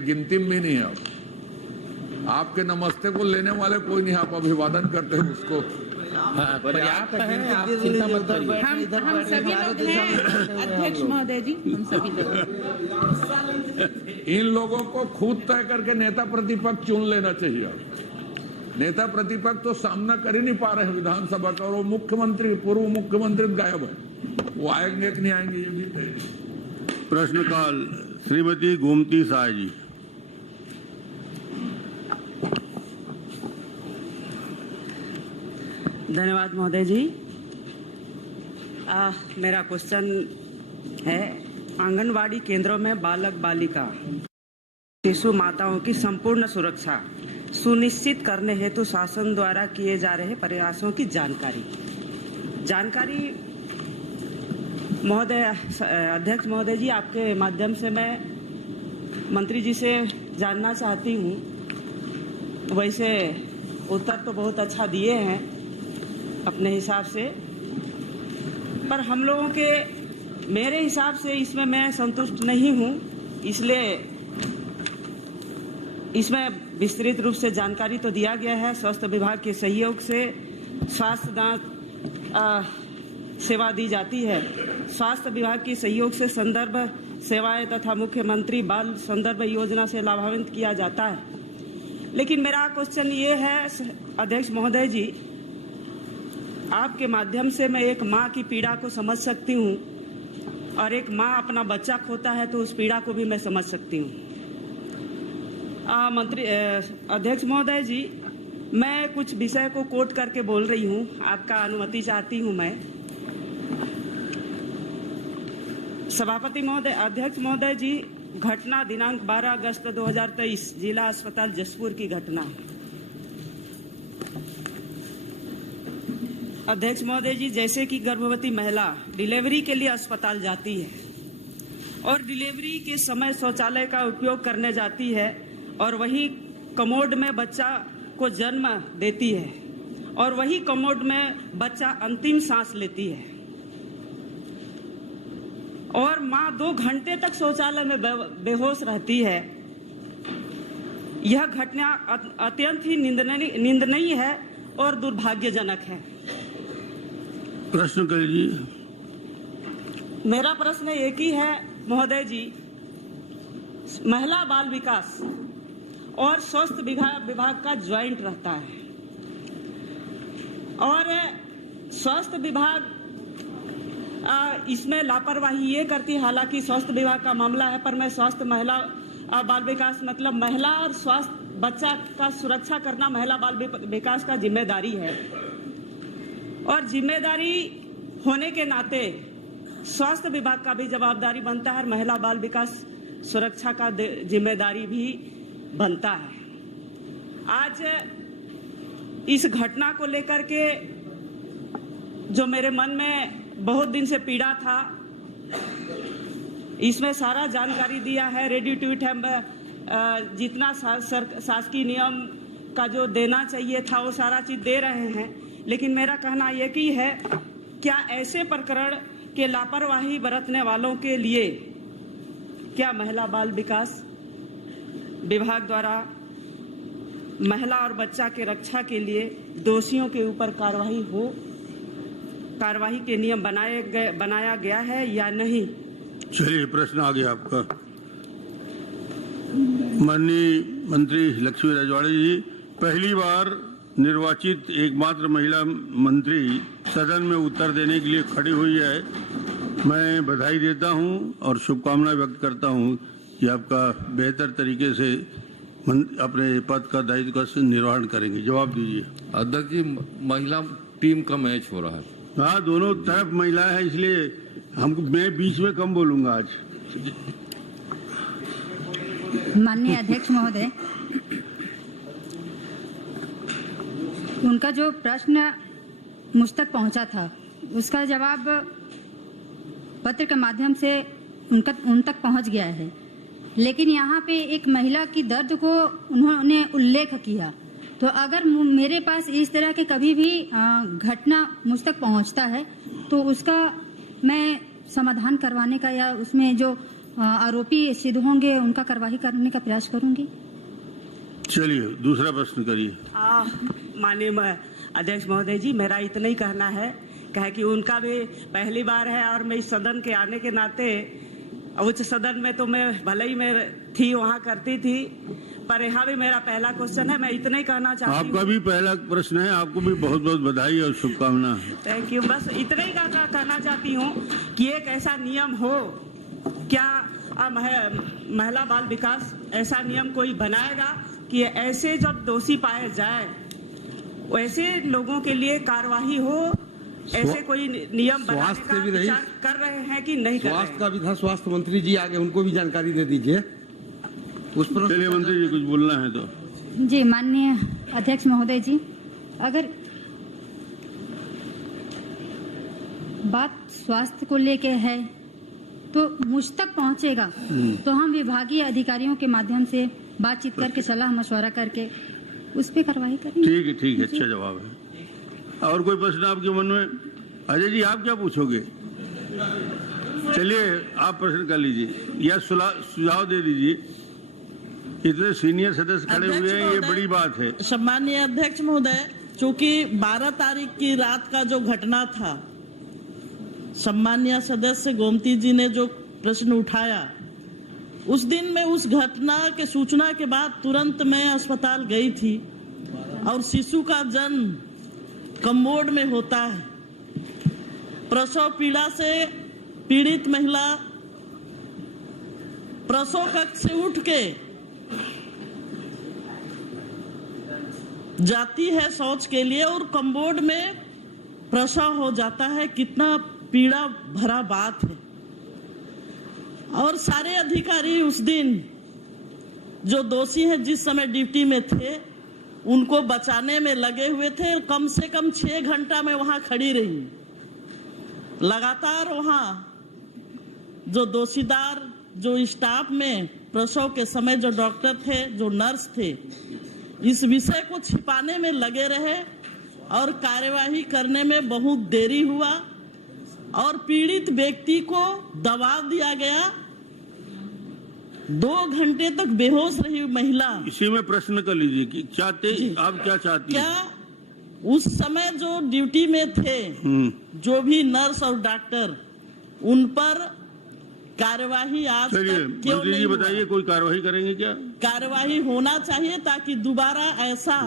गिनती में नहीं है। आपके नमस्ते को लेने वाले कोई नहीं, आप अभिवादन करते हैं उसको। पर्याप्त है, आप चिंता मत करिए। हम सभी लोग हैं अध्यक्ष महोदय जी, हम सभी लोग। इन लोगों को खुद तय करके नेता प्रतिपक्ष चुन लेना चाहिए। नेता प्रतिपक्ष तो सामना कर ही नहीं पा रहे हैं विधानसभा का, और वो मुख्यमंत्री, पूर्व मुख्यमंत्री गायब है। वो आएंगे कि नहीं आएंगे ये भी। प्रश्नकाल श्रीमती गोमती शाह जी। धन्यवाद महोदय जी। मेरा क्वेश्चन है, आंगनवाड़ी केंद्रों में बालक बालिका शिशु माताओं की संपूर्ण सुरक्षा सुनिश्चित करने हेतु शासन द्वारा किए जा रहे प्रयासों की जानकारी महोदय, अध्यक्ष महोदय जी, आपके माध्यम से मैं मंत्री जी से जानना चाहती हूँ। वैसे उत्तर तो बहुत अच्छा दिए हैं अपने हिसाब से, पर हम लोगों के, मेरे हिसाब से इसमें मैं संतुष्ट नहीं हूँ। इसलिए इसमें विस्तृत रूप से जानकारी तो दिया गया है। स्वास्थ्य विभाग के सहयोग से स्वास्थ्य जांच सेवा दी जाती है। स्वास्थ्य विभाग के सहयोग से संदर्भ सेवाएं तथा मुख्यमंत्री बाल संदर्भ योजना से लाभान्वित किया जाता है। लेकिन मेरा क्वेश्चन ये है अध्यक्ष महोदय जी, आपके माध्यम से मैं एक माँ की पीड़ा को समझ सकती हूँ, और एक माँ अपना बच्चा खोता है तो उस पीड़ा को भी मैं समझ सकती हूँ। अध्यक्ष महोदय जी, मैं कुछ विषय को कोट करके बोल रही हूँ, आपका अनुमति चाहती हूँ मैं। सभापति महोदय, अध्यक्ष महोदय जी, घटना दिनांक 12 अगस्त 2023 जिला अस्पताल जसपुर की घटना। अध्यक्ष महोदय जी, जैसे कि गर्भवती महिला डिलीवरी के लिए अस्पताल जाती है और डिलीवरी के समय शौचालय का उपयोग करने जाती है, और वही कमोड में बच्चा को जन्म देती है, और वही कमोड में बच्चा अंतिम सांस लेती है, और माँ 2 घंटे तक शौचालय में बेहोश रहती है। यह घटना अत्यंत ही निंदनीय है और दुर्भाग्यजनक है। प्रश्न करिए। मेरा प्रश्न एक ही है महोदय जी, महिला बाल विकास और स्वास्थ्य विभाग का ज्वाइंट रहता है, और स्वास्थ्य विभाग इसमें लापरवाही ये करती है। हालांकि स्वास्थ्य विभाग का मामला है, पर मैं स्वास्थ्य महिला बाल विकास मतलब महिला और स्वास्थ्य बच्चा का सुरक्षा करना महिला बाल विकास का जिम्मेदारी है, और जिम्मेदारी होने के नाते स्वास्थ्य विभाग का भी जवाबदारी बनता है, महिला बाल विकास सुरक्षा का जिम्मेदारी भी बनता है। आज इस घटना को लेकर के जो मेरे मन में बहुत दिन से पीड़ा था, इसमें सारा जानकारी दिया है, रेडी टू इट है। जितना शासकीय नियम का जो देना चाहिए था वो सारा चीज दे रहे हैं। लेकिन मेरा कहना यह कि है, क्या ऐसे प्रकरण के लापरवाही बरतने वालों के लिए क्या महिला बाल विकास विभाग द्वारा महिला और बच्चा के रक्षा के लिए दोषियों के ऊपर कार्रवाई के नियम बनाया गया है या नहीं? चलिए, प्रश्न आ गया आपका। माननीय मंत्री लक्ष्मी रजवाड़े जी, पहली बार निर्वाचित एकमात्र महिला मंत्री सदन में उत्तर देने के लिए खड़ी हुई है। मैं बधाई देता हूं और शुभकामनाएं व्यक्त करता हूं कि आपका बेहतर तरीके से अपने पद का दायित्व का निर्वहन करेंगे। जवाब दीजिए। अध्यक्ष जी, महिला टीम का मैच हो रहा है। हाँ, दोनों तरफ महिलाएं हैं, इसलिए मैं बीच में कम बोलूंगा आज। माननीय अध्यक्ष महोदय, उनका जो प्रश्न मुझ तक पहुंचा था उसका जवाब पत्र के माध्यम से उन तक पहुंच गया है, लेकिन यहाँ पे एक महिला की दर्द को उन्होंने उल्लेख किया। तो अगर मेरे पास इस तरह के कभी भी घटना मुझ तक पहुंचता है तो उसका मैं समाधान करवाने का या उसमें जो आरोपी सिद्ध होंगे उनका कार्रवाई करने का प्रयास करूंगी। चलिए दूसरा प्रश्न करिए। माननीय अध्यक्ष महोदय जी, मेरा इतना ही कहना है कहे कि उनका भी पहली बार है और मैं इस सदन के आने के नाते, उच्च सदन में तो मैं भले ही मैं थी वहाँ करती थी, पर यहाँ भी मेरा पहला क्वेश्चन है। मैं इतना ही कहना चाहती हूँ। आपका भी पहला प्रश्न है, आपको भी बहुत बहुत बधाई और शुभकामना। Thank you. बस इतना ही कहना चाहती हूँ कि एक ऐसा नियम हो, क्या महिला बाल विकास ऐसा नियम कोई बनाएगा कि ऐसे जब दोषी पाए जाए वैसे लोगों के लिए कार्यवाही हो? ऐसे कोई नियम बनाने का विचार कर रहे हैं कि नहीं कर रहे हैं? स्वास्थ्य का भी था, स्वास्थ्य मंत्री जी आगे, उनको भी जानकारी दे दीजिए उस पर। चलिए मंत्री जी कुछ बोलना है तो। जी माननीय अध्यक्ष महोदय जी, अगर बात स्वास्थ्य को लेके है तो मुझ तक पहुंचेगा तो हम विभागीय अधिकारियों के माध्यम से बातचीत करके सलाह मशवरा करके उस पर कार्रवाई करेंगे। ठीक है, अच्छा जवाब है। और कोई प्रश्न आपके मन में? अजय जी आप क्या पूछोगे? चलिए आप प्रश्न कर लीजिए या सुझाव दे दीजिए। इतने सीनियर सदस्य खड़े हुए हैं, ये बड़ी बात है। सम्माननीय अध्यक्ष महोदय, चूंकि 12 तारीख की रात का जो घटना था, सम्माननीय सदस्य गोमती जी ने जो प्रश्न उठाया, उस दिन में उस घटना के सूचना के बाद तुरंत मैं अस्पताल गई थी और शिशु का जन्म कमोड में होता है। प्रसव पीड़ा से पीड़ित महिला प्रसव कक्ष से उठ के जाती है शौच के लिए और कमोड में प्रसव हो जाता है। कितना पीड़ा भरा बात है। और सारे अधिकारी उस दिन जो दोषी हैं, जिस समय ड्यूटी में थे, उनको बचाने में लगे हुए थे। कम से कम 6 घंटा में वहां खड़ी रही लगातार। वहां जो दोषीदार, जो स्टाफ में प्रसव के समय जो डॉक्टर थे, जो नर्स थे, इस विषय को छिपाने में लगे रहे और कार्यवाही करने में बहुत देरी हुआ और पीड़ित व्यक्ति को दबाव दिया गया। 2 घंटे तक बेहोश रही महिला। इसी में प्रश्न कर लीजिए कि आप क्या चाहती हैं? क्या उस समय जो ड्यूटी में थे, जो भी नर्स और डॉक्टर, उन पर कार्यवाही आज तक क्यों मंत्री जी नहीं बताइए, हुआ? कोई कार्रवाई करेंगे क्या? कार्यवाही होना चाहिए ताकि दोबारा ऐसा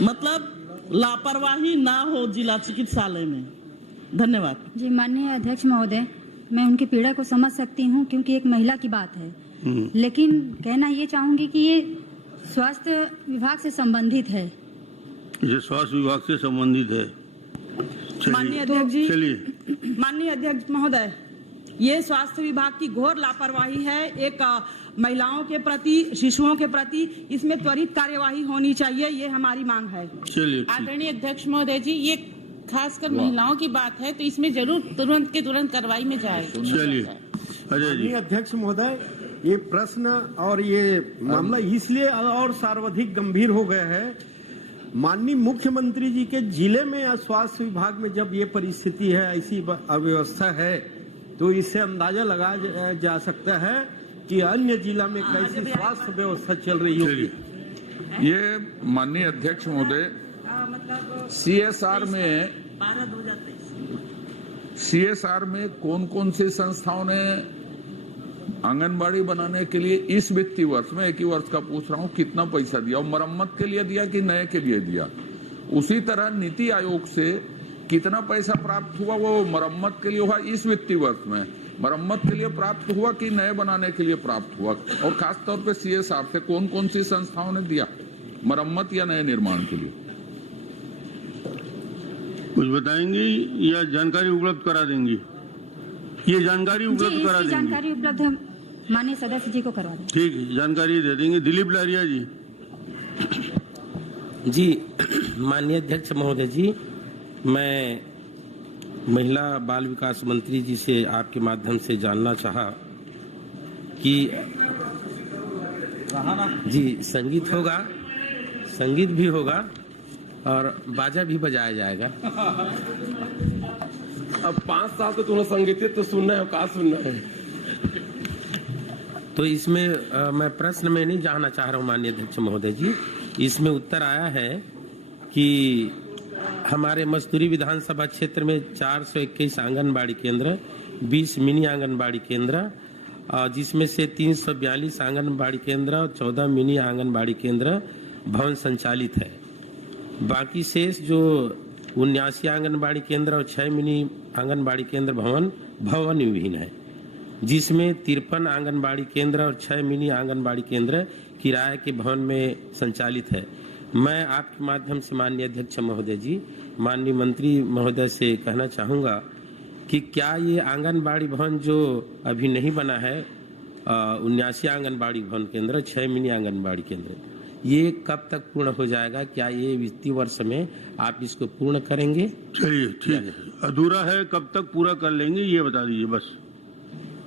मतलब लापरवाही ना हो जिला चिकित्सालय में। धन्यवाद। जी माननीय अध्यक्ष महोदय, मैं उनकी पीड़ा को समझ सकती हूँ क्योंकि एक महिला की बात है, लेकिन कहना ये चाहूंगी कि ये स्वास्थ्य विभाग से संबंधित है। ये स्वास्थ्य विभाग से संबंधित है। माननीय अध्यक्ष जी, चलिए माननीय अध्यक्ष महोदय, ये स्वास्थ्य विभाग की घोर लापरवाही है। एक महिलाओं के प्रति, शिशुओं के प्रति इसमें त्वरित कार्यवाही होनी चाहिए, ये हमारी मांग है। चलिए आदरणीय अध्यक्ष महोदय जी, ये खासकर महिलाओं की बात है तो इसमें जरूर तुरंत के तुरंत कार्रवाई में जाए। चलिए अजय जी। अध्यक्ष महोदय, ये प्रश्न और ये मामला इसलिए और सर्वाधिक गंभीर हो गया है। माननीय मुख्यमंत्री जी के जिले में या स्वास्थ्य विभाग में जब ये परिस्थिति है, ऐसी अव्यवस्था है, तो इससे अंदाजा लगाया जा सकता है कि अन्य जिला में कैसी स्वास्थ्य व्यवस्था चल रही होगी। ये माननीय अध्यक्ष महोदय, सीएसआर में कौन कौन सी संस्थाओं ने आंगनबाड़ी बनाने के लिए इस वित्तीय वर्ष में, एक ही वर्ष का पूछ रहा हूँ, कितना पैसा दिया और मरम्मत के लिए दिया कि नए के लिए दिया? उसी तरह नीति आयोग से कितना पैसा प्राप्त हुआ, वो मरम्मत के लिए हुआ इस वित्तीय वर्ष में, मरम्मत के लिए प्राप्त हुआ कि नए बनाने के लिए प्राप्त हुआ? और खास तौर पे सीएसआर से कौन कौन सी संस्थाओं ने दिया मरम्मत या नए निर्माण के लिए? कुछ बताएंगी या जानकारी उपलब्ध करा देंगी? ये जानकारी उपलब्ध करा देंगी? जानकारी उपलब्ध हम माननीय सदस्य जी को करवा दें। ठीक है, जानकारी दे देंगे। दिलीप लारिया जी। जी माननीय अध्यक्ष महोदय जी, मैं महिला बाल विकास मंत्री जी से आपके माध्यम से जानना चाहा कि जी संगीत होगा, संगीत भी होगा और बाजा भी बजाया जाएगा। अब 5 साल तो तुम्हें संगीत तो सुनना है, कहा सुनना है। तो इसमें मैं प्रश्न में नहीं जानना चाह रहा हूँ माननीय अध्यक्ष महोदय जी। इसमें उत्तर आया है कि हमारे मस्तूरी विधानसभा क्षेत्र में 421 आंगनबाड़ी केंद्र, 20 मिनी आंगनबाड़ी केंद्र, जिसमें से 342 आंगनबाड़ी केंद्र और 14 मिनी आंगनबाड़ी केंद्र भवन संचालित है। बाकी शेष जो 79 आंगनबाड़ी केंद्र और 6 मिनी आंगनबाड़ी केंद्र भवन विहीन है, जिसमें 53 आंगनबाड़ी केंद्र और 6 मिनी आंगनबाड़ी केंद्र किराए के भवन में संचालित है। मैं आपके माध्यम से माननीय अध्यक्ष महोदय जी, माननीय मंत्री महोदय से कहना चाहूँगा कि क्या ये आंगनबाड़ी भवन जो अभी नहीं बना है, 79 आंगनबाड़ी भवन केंद्र, 6 मिनी आंगनबाड़ी केंद्र, ये कब तक पूर्ण हो जाएगा? क्या ये वित्तीय वर्ष में आप इसको पूर्ण करेंगे? चलिए ठीक है, अधूरा है, कब तक पूरा कर लेंगे ये बता दीजिए बस।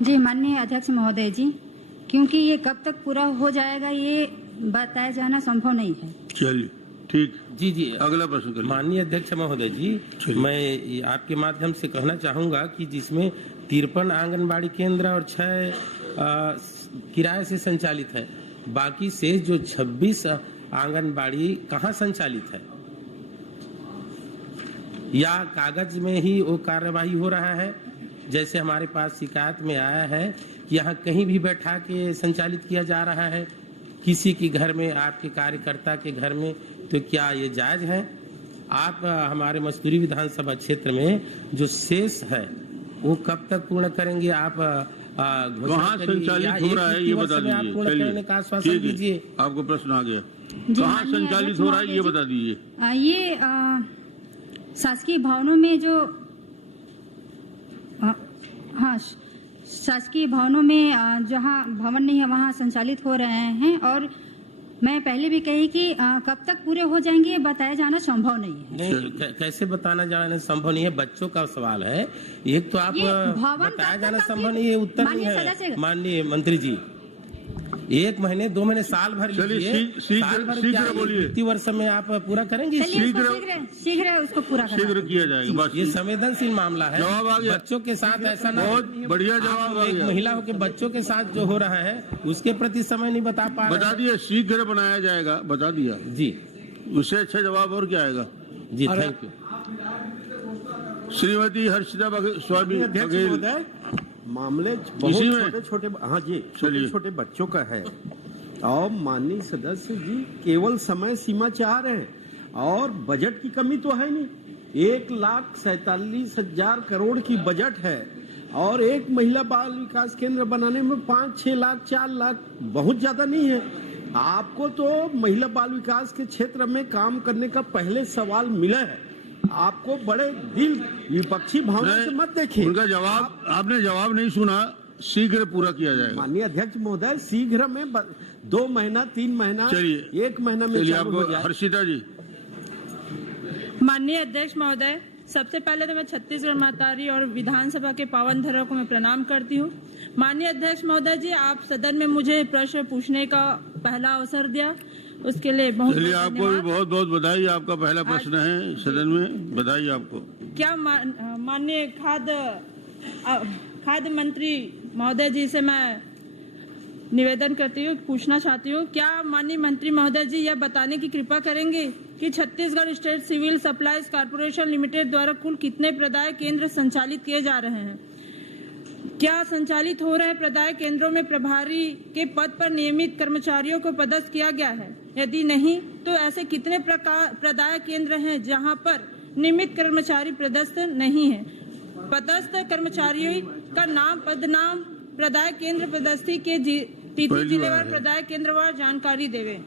जी माननीय अध्यक्ष महोदय जी, क्योंकि ये कब तक पूरा हो जाएगा ये बताया जाना संभव नहीं है। चलिए ठीक। जी अगला प्रश्न करिए। माननीय अध्यक्ष महोदय जी, मैं आपके माध्यम से कहना चाहूँगा कि जिसमें 53 आंगनबाड़ी केंद्र और 6 किराए से संचालित है, बाकी शेष जो 26 आंगनबाड़ी कहाँ संचालित है? या कागज में ही वो कार्यवाही हो रहा है? जैसे हमारे पास शिकायत में आया है कि यहाँ कहीं भी बैठा के संचालित किया जा रहा है किसी के घर में, आपके कार्यकर्ता के घर में, तो क्या ये जायज है? आप हमारे मस्तूरी विधानसभा क्षेत्र में जो शेष है वो कब तक पूर्ण करेंगे? आप कहाँ संचालित हो रहा है ये बता दीजिए। चलिए आपको प्रश्न आ गया, कहाँ संचालित हो रहा है ये बता दीजिए। ये शासकीय भवनों में जो हाँ शासकीय भवनों में जहाँ भवन नहीं है वहाँ संचालित हो रहे हैं। और मैं पहले भी कही कि कब तक पूरे हो जाएंगे ये बताया जाना संभव नहीं है। नहीं, कैसे बताना जाना संभव नहीं है? बच्चों का सवाल है। एक तो आप बताया जाना संभव नहीं है, उत्तर नहीं है माननीय मंत्री जी। 1 महीने 2 महीने साल भर शीघ्र बोलिए। वित्तीय वर्ष में आप पूरा करेंगे? शीघ्र उसको पूरा शीघ्र किया जाएगा। ये संवेदनशील मामला है। जवाब आ गया। बच्चों के साथ ऐसा ना, बहुत बढ़िया जवाब आ एक गया। महिला होकर बच्चों के साथ जो हो रहा है उसके प्रति समय नहीं बता पा रहे। बता दिया, शीघ्र बनाया जाएगा, बता दिया जी। उससे अच्छा जवाब और क्या आएगा? जी थैंक यू। श्रीमती हर्षिता बघेल, मामले बहुत छोटे हाँ जी छोटे बच्चों का है और माननीय सदस्य जी केवल समय सीमा चाह रहे हैं और बजट की कमी तो है नहीं। 1,47,000 करोड़ की बजट है और एक महिला बाल विकास केंद्र बनाने में 5-6 लाख 4 लाख बहुत ज्यादा नहीं है। आपको तो महिला बाल विकास के क्षेत्र में काम करने का पहले सवाल मिला है, आपको बड़े दिल विपक्षी भावना से मत देखिए। उनका जवाब आपने जवाब नहीं सुना। शीघ्र पूरा किया जाएगा। माननीय अध्यक्ष महोदय, शीघ्र में 2 महीना 3 महीना, चलिए 1 महीना में चालू हो जाए। हर्षिता जी। माननीय अध्यक्ष महोदय, सबसे पहले तो मैं छत्तीसगढ़ मातारी और विधानसभा के पावन धरों को मैं प्रणाम करती हूँ। माननीय अध्यक्ष महोदय जी, आप सदन में मुझे प्रश्न पूछने का पहला अवसर दिया, उसके लिए बहुत आपको भी बहुत बहुत बधाई। आपका पहला प्रश्न है सदन में, बधाई आपको। क्या माननीय खाद्य मंत्री महोदय जी से मैं निवेदन करती हूँ, पूछना चाहती हूँ, क्या माननीय मंत्री महोदय जी यह बताने की कृपा करेंगे कि Chhattisgarh state civil supplies corporation limited द्वारा कुल कितने प्रदाय केंद्र संचालित किए जा रहे हैं? क्या संचालित हो रहे प्रदाय केंद्रों में प्रभारी के पद पर नियमित कर्मचारियों को पदस्थ किया गया है? यदि नहीं तो ऐसे कितने प्रदाय केंद्र हैं जहां पर नियमित कर्मचारी पदस्थ नहीं है? पदस्थ कर्मचारियों का नाम, पदनाम, प्रदाय केंद्र पदस्थी के तिथि, जिलेवार प्रदाय केंद्रवार जानकारी देवे।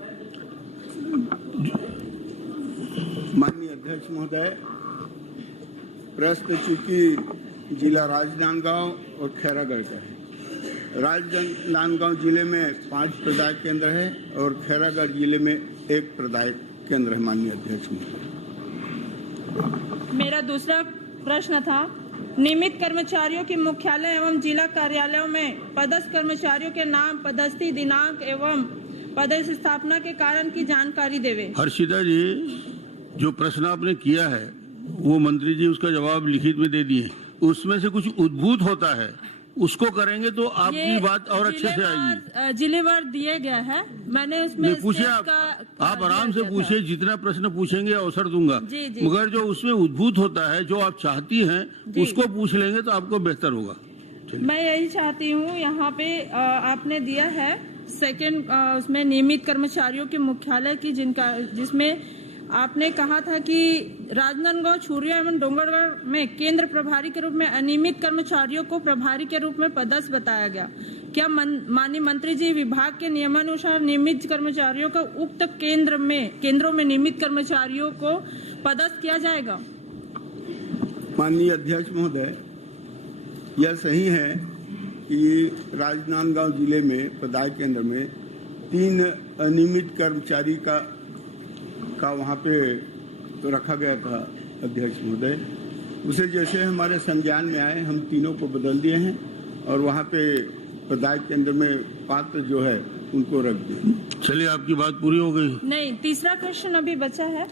माननीय अध्यक्ष महोदय, प्रश्न चूंकि जिला राजनांदगांव और खैरागढ़ का है। राजनांदगांव जिले में 5 प्रदाय केंद्र है और खैरागढ़ जिले में 1 प्रदाय केंद्र है। माननीय अध्यक्ष महोदय, मेरा दूसरा प्रश्न था, नियमित कर्मचारियों के मुख्यालय एवं जिला कार्यालयों में पदस्थ कर्मचारियों के नाम, पदस्थी, दिनांक एवं पदस्थ स्थापना के कारण की जानकारी देवे। हर्षिता जी, जो प्रश्न आपने किया है वो मंत्री जी उसका जवाब लिखित में दे दिए। उसमें से कुछ उद्भूत होता है उसको करेंगे तो आपकी बात और अच्छे से आएगी। जिलेवार दिए गया है, मैंने उसमें पूछिए स्टेट आप आराम से पूछिए, जितना प्रश्न पूछेंगे अवसर दूंगा। जी, जी। मगर जो उसमें उद्भूत होता है, जो आप चाहती हैं उसको पूछ लेंगे तो आपको बेहतर होगा। मैं यही चाहती हूँ, यहाँ पे आपने दिया है सेकंड, उसमें नियमित कर्मचारियों के मुख्यालय की जिसमें आपने कहा था कि राजनांदगांव, छुरिया एवं डोंगरगढ़ में केंद्र प्रभारी के रूप में अनियमित कर्मचारियों को प्रभारी के रूप में पदस्थ बताया गया। क्या माननीय मंत्री जी विभाग के नियमानुसार नियमित कर्मचारियों का उक्त केंद्रों में नियमित कर्मचारियों को पदस्थ किया जाएगा? माननीय अध्यक्ष महोदय, यह सही है कि राजनांदगांव जिले में पदाय केंद्र में 3 अनियमित कर्मचारी का वहाँ पे तो रखा गया था अध्यक्ष महोदय। उसे जैसे हमारे संज्ञान में आए, हम तीनों को बदल दिए हैं और वहाँ पे पदाय केंद्र में पात्र जो है उनको रख दिए। चलिए, आपकी बात पूरी हो गई। नहीं, तीसरा क्वेश्चन अभी बचा है,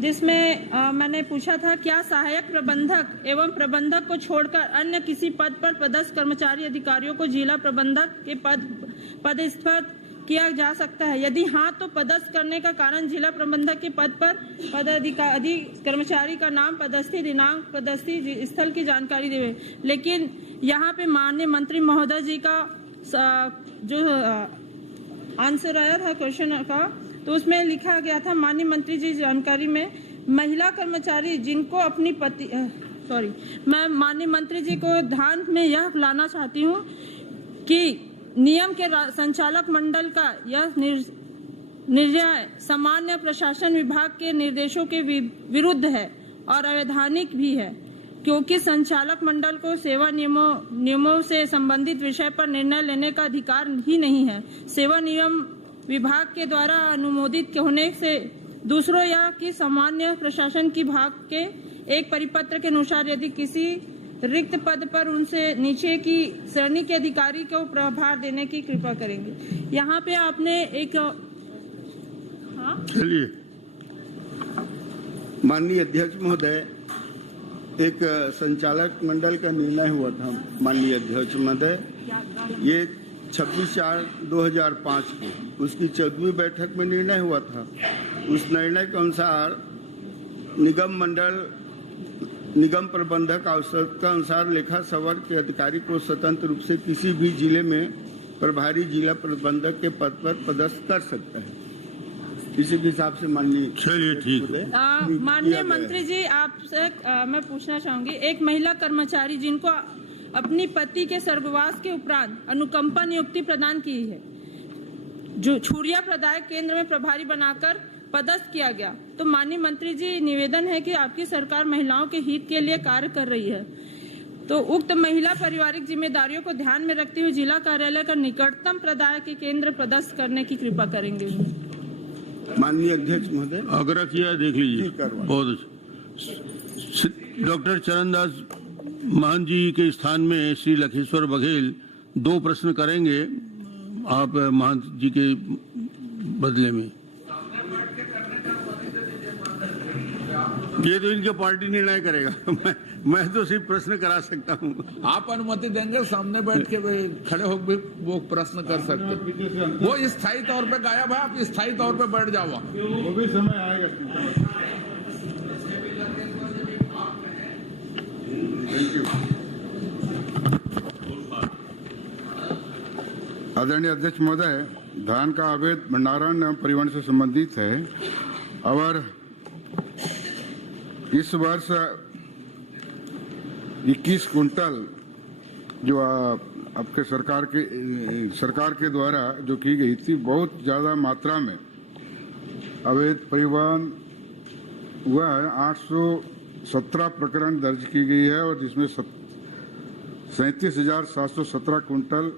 जिसमें मैंने पूछा था क्या सहायक प्रबंधक एवं प्रबंधक को छोड़कर अन्य किसी पद पर पदस्थ कर्मचारी अधिकारियों को जिला प्रबंधक के पदस्थ किया जा सकता है? यदि हाँ, तो पदस्थ करने का कारण जिला प्रबंधक के पद पर पदाधिकारी कर्मचारी का नाम, पदस्थी दिनांक, पदस्थी स्थल की जानकारी देवे। लेकिन यहाँ पे माननीय मंत्री महोदय जी का जो आंसर आया था क्वेश्चन का, तो उसमें लिखा गया था माननीय मंत्री जी जानकारी में महिला कर्मचारी जिनको अपनी मैं माननीय मंत्री जी को ध्यान में यह लाना चाहती हूँ कि नियम के संचालक मंडल का यह निर्णय सामान्य प्रशासन विभाग के निर्देशों के विरुद्ध है और अवैधानिक भी है, क्योंकि संचालक मंडल को सेवा नियमों से संबंधित विषय पर निर्णय लेने का अधिकार ही नहीं है। सेवा नियम विभाग के द्वारा अनुमोदित होने से दूसरों या कि सामान्य प्रशासन की भाग के एक परिपत्र के अनुसार यदि किसी रिक्त पद पर उनसे नीचे की श्रेणी के अधिकारी को प्रभार देने की कृपा करेंगे। यहाँ पे आपने एक चलिए, माननीय अध्यक्ष महोदय, एक संचालक मंडल का निर्णय हुआ था माननीय अध्यक्ष महोदय, ये 26/4/2005 की उसकी 14वीं बैठक में निर्णय हुआ था। उस निर्णय के अनुसार निगम प्रबंधक आवश्यकता अनुसार लेखा संवर्ग के अधिकारी को स्वतंत्र रूप से किसी भी जिले में प्रभारी जिला प्रबंधक के पद पर पदस्थ कर सकता है। इसी के हिसाब से माननीय, चलिए ठीक है। माननीय मंत्री जी, आपसे मैं पूछना चाहूंगी, एक महिला कर्मचारी जिनको अपनी पति के स्वर्गवास के उपरांत अनुकंपा नियुक्ति प्रदान की है, जो छुरिया प्रदाय केंद्र में प्रभारी बनाकर पदस्थ किया गया, तो माननीय मंत्री जी निवेदन है कि आपकी सरकार महिलाओं के हित के लिए कार्य कर रही है, तो उक्त महिला पारिवारिक जिम्मेदारियों को ध्यान में रखते हुए जिला कार्यालय का निकटतम प्रदाय के केंद्र पदस्थ करने की कृपा करेंगे? माननीय अध्यक्ष महोदय, आग्रह किया, देख लीजिए। बहुत अच्छा। डॉक्टर चरणदास महंत जी के स्थान में श्री लखेश्वर बघेल 2 प्रश्न करेंगे आप महंत जी के बदले में। ये तो इनके पार्टी निर्णय करेगा, मैं तो सिर्फ प्रश्न करा सकता हूँ। आप अनुमति देंगे, सामने बैठ के खड़े होकर भी वो प्रश्न कर सकते। वो स्थायी तौर पे गायब है, आप स्थायी तौर पे बैठ जाओ, वो भी समय आएगा। आदरणीय अध्यक्ष महोदय, धान का अवैध भंडारण एवं परिवहन से संबंधित है और इस वर्ष 21 कुंटल जो आपके सरकार के द्वारा जो की गई थी, बहुत ज्यादा मात्रा में अवैध परिवहन हुआ है। 817 प्रकरण दर्ज की गई है और जिसमें 37,717 कुंटल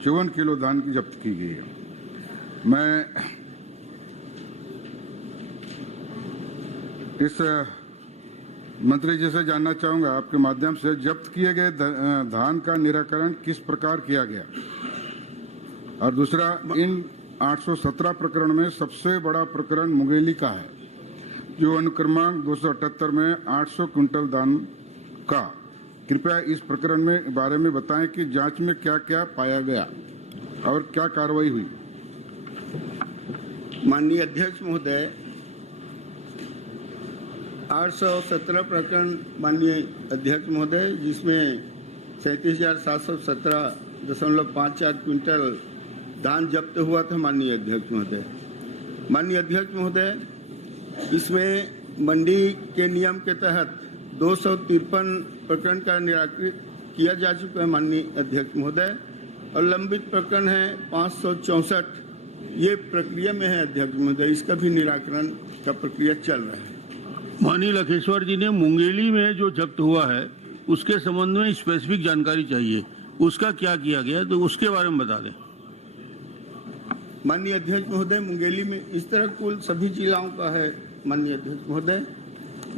54 किलो धान की जब्त की गई है। मैं इस मंत्री जी से जानना चाहूंगा, आपके माध्यम से जब्त किए गए धान का निराकरण किस प्रकार किया गया, और दूसरा, इन 817 प्रकरण में सबसे बड़ा प्रकरण मुंगेली का है, जो अनुक्रमांक 278 में 800 कुंटल धान का कृपया इस प्रकरण में बारे में बताएं कि जांच में क्या क्या पाया गया और क्या कार्रवाई हुई। माननीय अध्यक्ष महोदय, 817 प्रकरण माननीय अध्यक्ष महोदय, जिसमें 37,717.54 क्विंटल धान जब्त हुआ था माननीय अध्यक्ष महोदय। माननीय अध्यक्ष महोदय, इसमें मंडी के नियम के तहत 253 प्रकरण का निराकृत किया जा चुका है माननीय अध्यक्ष महोदय, और लंबित प्रकरण है 564, ये प्रक्रिया में है अध्यक्ष महोदय। इसका भी निराकरण का प्रक्रिया चल रहा है। माननीय लखेश्वर जी ने मुंगेली में जो जब्त हुआ है उसके संबंध में स्पेसिफिक जानकारी चाहिए, उसका क्या किया गया तो उसके बारे में बता दें। माननीय अध्यक्ष महोदय, मुंगेली में इस तरह कुल सभी जिलाओं का है माननीय अध्यक्ष महोदय।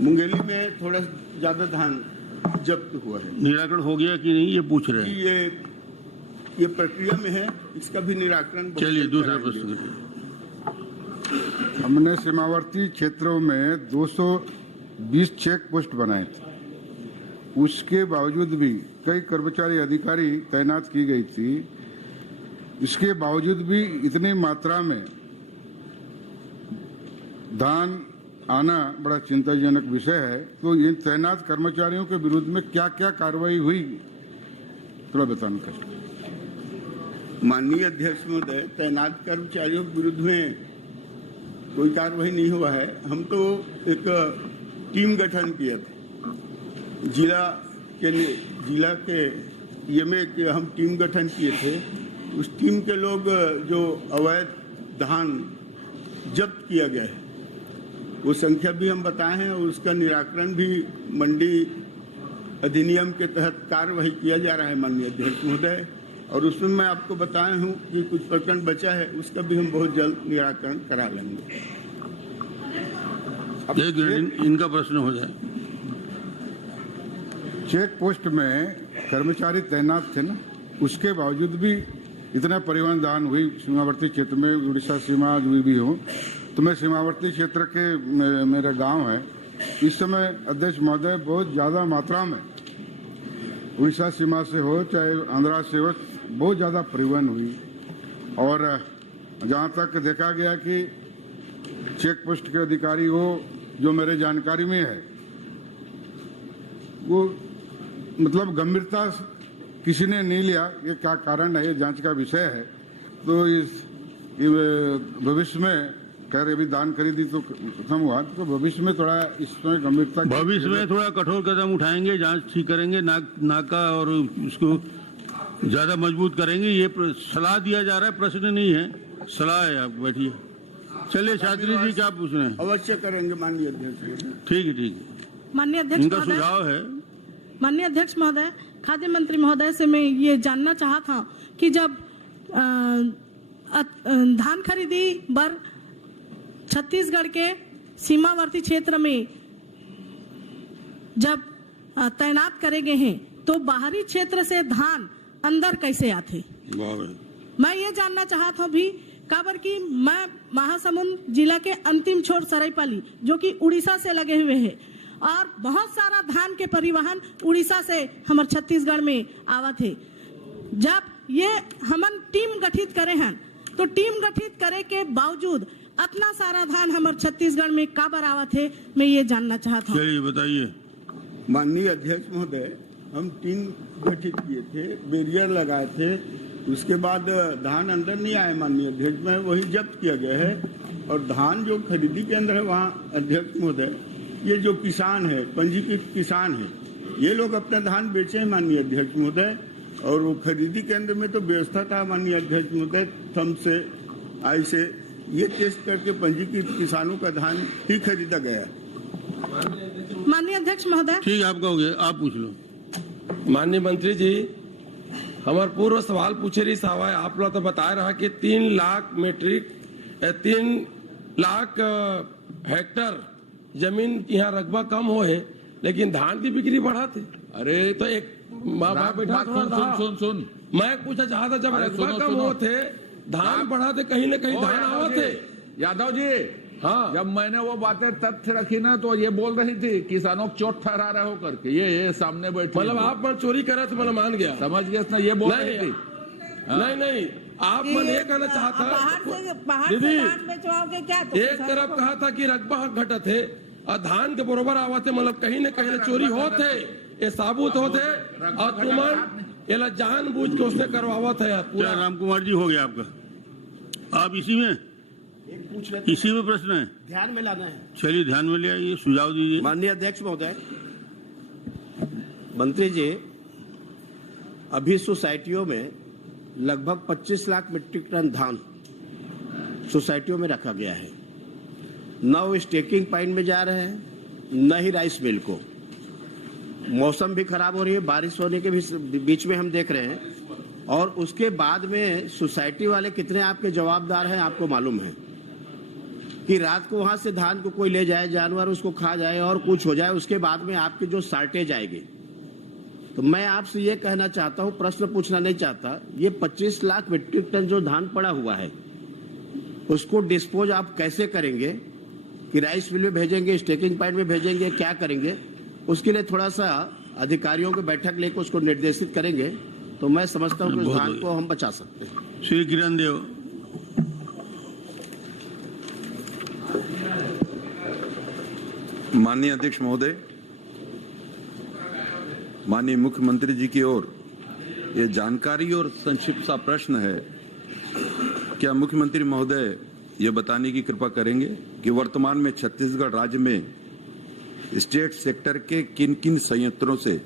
मुंगेली में थोड़ा ज्यादा धान जब्त हुआ है। निराकरण हो गया कि नहीं ये पूछ रहे हैं। ये प्रक्रिया में है, इसका भी निराकरण। चलिए दूसरा प्रश्न करिए। हमने सीमावर्ती क्षेत्रों में 220 चेक पोस्ट बनाए थे, उसके बावजूद भी कई कर्मचारी अधिकारी तैनात की गई थी। इसके बावजूद भी इतनी मात्रा में धान आना बड़ा चिंताजनक विषय है। तो इन तैनात कर्मचारियों के विरुद्ध में क्या क्या कार्रवाई हुई, थोड़ा बताना कष्ट। माननीय अध्यक्ष महोदय, तैनात कर्मचारियों के विरुद्ध में कोई कार्रवाई नहीं हुआ है। हम तो एक टीम गठन किया था जिला के ये में कि हम टीम गठन किए थे। उस टीम के लोग जो अवैध धान जब्त किया गया है वो संख्या भी हम बताए हैं, और उसका निराकरण भी मंडी अधिनियम के तहत कार्यवाही किया जा रहा है माननीय अध्यक्ष महोदय। और उसमें मैं आपको बताया हूं कि कुछ प्रकरण बचा है, उसका भी हम बहुत जल्द निराकरण करा लेंगे। इनका प्रश्न हो जाए। चेक पोस्ट में कर्मचारी तैनात थे ना, उसके बावजूद भी इतना परिवहन दान हुई सीमावर्ती क्षेत्र में, उड़ीसा सीमा जो भी हो। तो मैं सीमावर्ती क्षेत्र के मेरा गांव है, इस समय अध्यक्ष महोदय बहुत ज्यादा मात्रा में उड़ीसा सीमा से हो चाहे आंध्रा से हो, बहुत ज्यादा परिवहन हुई। और जहां तक देखा गया कि चेक पोस्ट के अधिकारी हो, जो मेरे जानकारी में है, वो मतलब गंभीरता किसी ने नहीं लिया। ये क्या कारण है, ये जांच का विषय है। तो इस भविष्य में कह रहे अभी दान खरीदी तो खत्म हुआ, तो भविष्य में थोड़ा इसमें गंभीरता, भविष्य में थोड़ा कठोर कदम उठाएंगे, जांच ठीक करेंगे, नाका और उसको ज्यादा मजबूत करेंगे। ये सलाह दिया जा रहा है, प्रश्न नहीं है, सलाह है। आप बैठिए। चलिए शास्त्री जी क्या पूछ रहे हैं? अवश्य करेंगे माननीय अध्यक्ष। ठीक है। माननीय अध्यक्ष इनका सुझाव है। माननीय अध्यक्ष महोदय, खाद्य मंत्री महोदय से मैं ये जानना चाहा था कि जब धान खरीदी पर छत्तीसगढ़ के सीमावर्ती क्षेत्र में जब तैनात करे गए हैं, तो बाहरी क्षेत्र से धान अंदर कैसे आते? मैं ये जानना चाहता हूँ भी काबर की मैं महासमुंद जिला के अंतिम छोर सरायपाली जो कि उड़ीसा से लगे हुए हैं, और बहुत सारा धान के परिवहन उड़ीसा से हमारे छत्तीसगढ़ में आवत है। जब ये हमन टीम गठित करे हैं, तो टीम गठित करे के बावजूद इतना सारा धान हमारे छत्तीसगढ़ में काबर आवत है, मैं ये जानना चाहता हूँ। चलिए बताइए। माननीय अध्यक्ष महोदय, हम टीम गठित किए थे, बैरियर लगाए थे, उसके बाद धान अंदर नहीं आए माननीय अध्यक्ष में, वही जब्त किया गया है। और धान जो खरीदी केंद्र है वहाँ अध्यक्ष महोदय, ये जो किसान है, पंजीकृत किसान है, ये लोग अपना धान बेचे हैं माननीय अध्यक्ष महोदय। और वो खरीदी केंद्र में तो व्यवस्था था माननीय अध्यक्ष महोदय, थंब से आई से ये टेस्ट करके पंजीकृत किसानों का धान ही खरीदा गया। माननीय अध्यक्ष महोदय, ठीक है, आपका हो गया, आप पूछ लो। माननीय मंत्री जी, हमार पूर्व सवाल पूछे रही सवाल आप लोग तो बता रहा कि 3 लाख हेक्टर जमीन यहाँ रकबा कम हो है, लेकिन धान की बिक्री बढ़ा थे। अरे तो एक माँ बाप बैठा सुन मैं पूछना चाहता, जब रकबा कम हो थे, धान बढ़ा थे, कहीं न कहीं धान आवा थे। यादव जी, हाँ। जब मैंने वो बातें तथ्य रखी ना तो ये बोल रही थी किसानों को चोट ठहरा रहे हो करके, ये सामने बैठी, मतलब आप मन चोरी करे तो मैं मान गया, समझ गया ना, ये बोल रही थी। नहीं आप मन ये कहना चाहता दीदी, एक तरफ कहा था कि रकबा घटत है और धान के बरोबर आवत है, मतलब कहीं न कहीं चोरी होते, ये साबुत होते, और तुमन ये जानबूझ के उसने करवावत है पूरा। राम कुमार जी, हो गया आपका, आप इसी में प्रश्न है, ध्यान में लाना है। चलिए ध्यान में ले आइए, सुझाव दीजिए। माननीय अध्यक्ष महोदय, मंत्री जी, अभी सोसाइटियों में लगभग 25 लाख मीट्रिक टन धान सोसाइटियों में रखा गया है। न वो स्टेकिंग पॉइंट में जा रहे हैं, न ही राइस मिल को। मौसम भी खराब हो रही है, बारिश होने के भी बीच में हम देख रहे हैं, और उसके बाद में सोसाइटी वाले कितने आपके जवाबदार हैं आपको मालूम है कि रात को वहां से धान को कोई ले जाए, जानवर उसको खा जाए और कुछ हो जाए, उसके बाद में आपकी जो शार्टेज आएगी। तो मैं आपसे ये कहना चाहता हूं, प्रश्न पूछना नहीं चाहता, ये 25 लाख मीट्रिक टन जो धान पड़ा हुआ है उसको डिस्पोज आप कैसे करेंगे, कि राइस मिल में भेजेंगे, स्टेकिंग पॉइंट में भेजेंगे, क्या करेंगे? उसके लिए थोड़ा सा अधिकारियों की बैठक लेकर उसको निर्देशित करेंगे तो मैं समझता हूं कि उस धान को हम बचा सकते हैं। श्री किरण देव। माननीय अध्यक्ष महोदय, माननीय मुख्यमंत्री जी की ओर ये जानकारी और संक्षिप्त सा प्रश्न है। क्या मुख्यमंत्री महोदय ये बताने की कृपा करेंगे कि वर्तमान में छत्तीसगढ़ राज्य में स्टेट सेक्टर के किन किन संयंत्रों से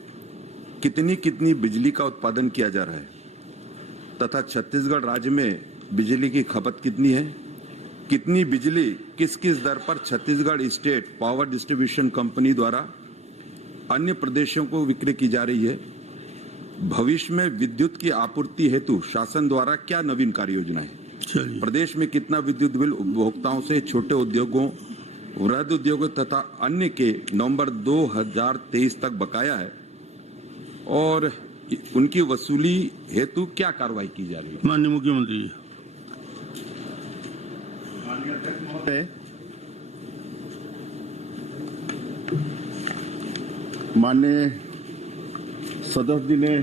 कितनी कितनी बिजली का उत्पादन किया जा रहा है, तथा छत्तीसगढ़ राज्य में बिजली की खपत कितनी है, कितनी बिजली किस किस दर पर Chhattisgarh state power distribution company द्वारा अन्य प्रदेशों को विक्रय की जा रही है, भविष्य में विद्युत की आपूर्ति हेतु शासन द्वारा क्या नवीन कार्य योजना है, प्रदेश में कितना विद्युत बिल उपभोक्ताओं से छोटे उद्योगों, वृहद उद्योगों तथा अन्य के नवंबर 2023 तक बकाया है और उनकी वसूली हेतु क्या कार्रवाई की जा रही है? माननीय मुख्यमंत्री जी। माननीय सदस्य जी ने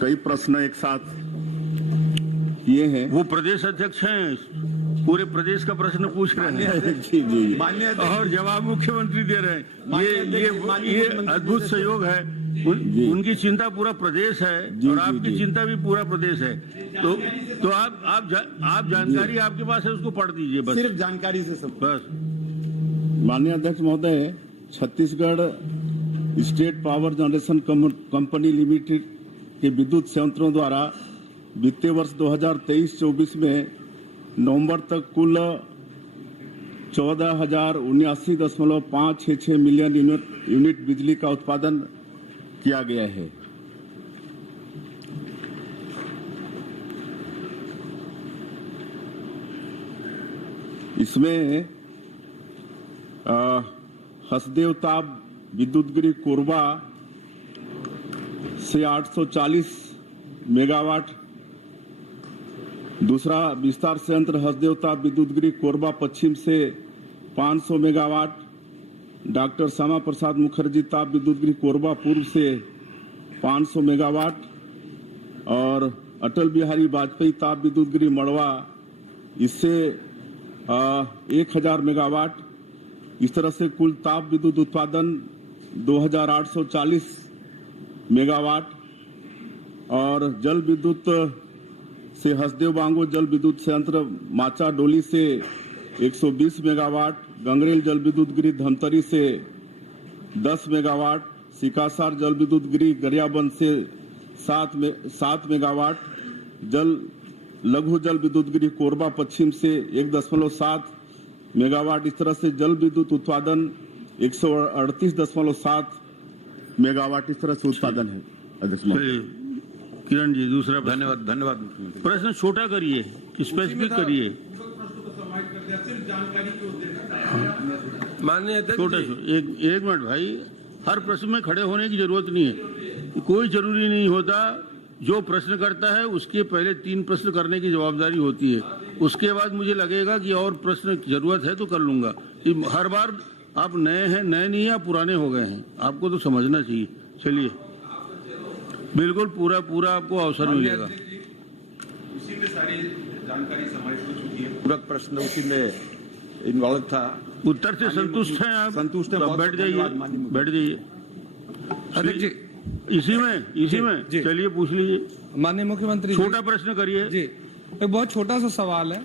कई प्रश्न एक साथ किए हैं। वो प्रदेश अध्यक्ष हैं, पूरे प्रदेश का प्रश्न पूछ रहे हैं जी जी, और जवाब मुख्यमंत्री दे रहे हैं। ये अद्भुत सहयोग है। उनकी चिंता पूरा प्रदेश है और आपकी चिंता भी पूरा प्रदेश है। तो आप जानकारी आपके पास है, उसको पढ़ दीजिए बस, सिर्फ जानकारी से सब। बस। माननीय अध्यक्ष महोदय, Chhattisgarh state power generation company limited के विद्युत संयंत्रों द्वारा वित्तीय वर्ष 2023-24 में नवंबर तक कुल 14,079.566 मिलियन यूनिट बिजली का उत्पादन किया गया है। इसमें हसदेव ताप विद्युत गृह कोरबा से 840 मेगावाट, दूसरा विस्तार संयंत्र हसदेव ताप विद्युत गृह कोरबा पश्चिम से 500 मेगावाट, डॉक्टर श्यामा प्रसाद मुखर्जी ताप विद्युत गृह कोरबा पूर्व से 500 मेगावाट और अटल बिहारी वाजपेयी ताप विद्युत गृह मड़वा इससे 1000 मेगावाट। इस तरह से कुल ताप विद्युत उत्पादन 2840 मेगावाट और जल विद्युत से हसदेव बांगो जल विद्युत संयंत्र माचा डोली से 120 मेगावाट, गंगरेल जल विद्युत गृह धमतरी से 10 मेगावाट, सिकासार जल विद्युत गृह गरियाबंद से 7 मेगावाट, लघु जल विद्युत गृह कोरबा पश्चिम से 1.7 मेगावाट। इस तरह से जल विद्युत उत्पादन 138.7 मेगावाट इस तरह से उत्पादन है। अध्यक्ष किरण जी, दूसरा धन्यवाद। प्रश्न छोटा करिए, स्पेसिफिक करिए। माननीय अध्यक्ष, एक मिनट भाई, हर प्रश्न में खड़े होने की जरूरत नहीं है। कोई जरूरी नहीं होता जो प्रश्न करता है उसके पहले 3 प्रश्न करने की जवाबदारी होती है। उसके बाद मुझे लगेगा कि और प्रश्न की जरूरत है तो कर लूंगा। हर बार आप नए हैं, नए नहीं है, आप पुराने हो गए हैं, आपको तो समझना चाहिए। चलिए, बिल्कुल पूरा आपको अवसर मिलेगा। उसी में सारी जानकारी समाहित हो चुकी है, पूरा प्रश्न उसी में इन्वॉल्व था। उत्तर से संतुष्ट हैं आप? संतुष्ट हैं, तो बैठ जाइए, बैठ जाइए। अध्यक्ष जी, इसी में चलिए पूछ लीजिए। माननीय मुख्यमंत्री, छोटा प्रश्न करिए जी। एक बहुत छोटा सा सवाल है।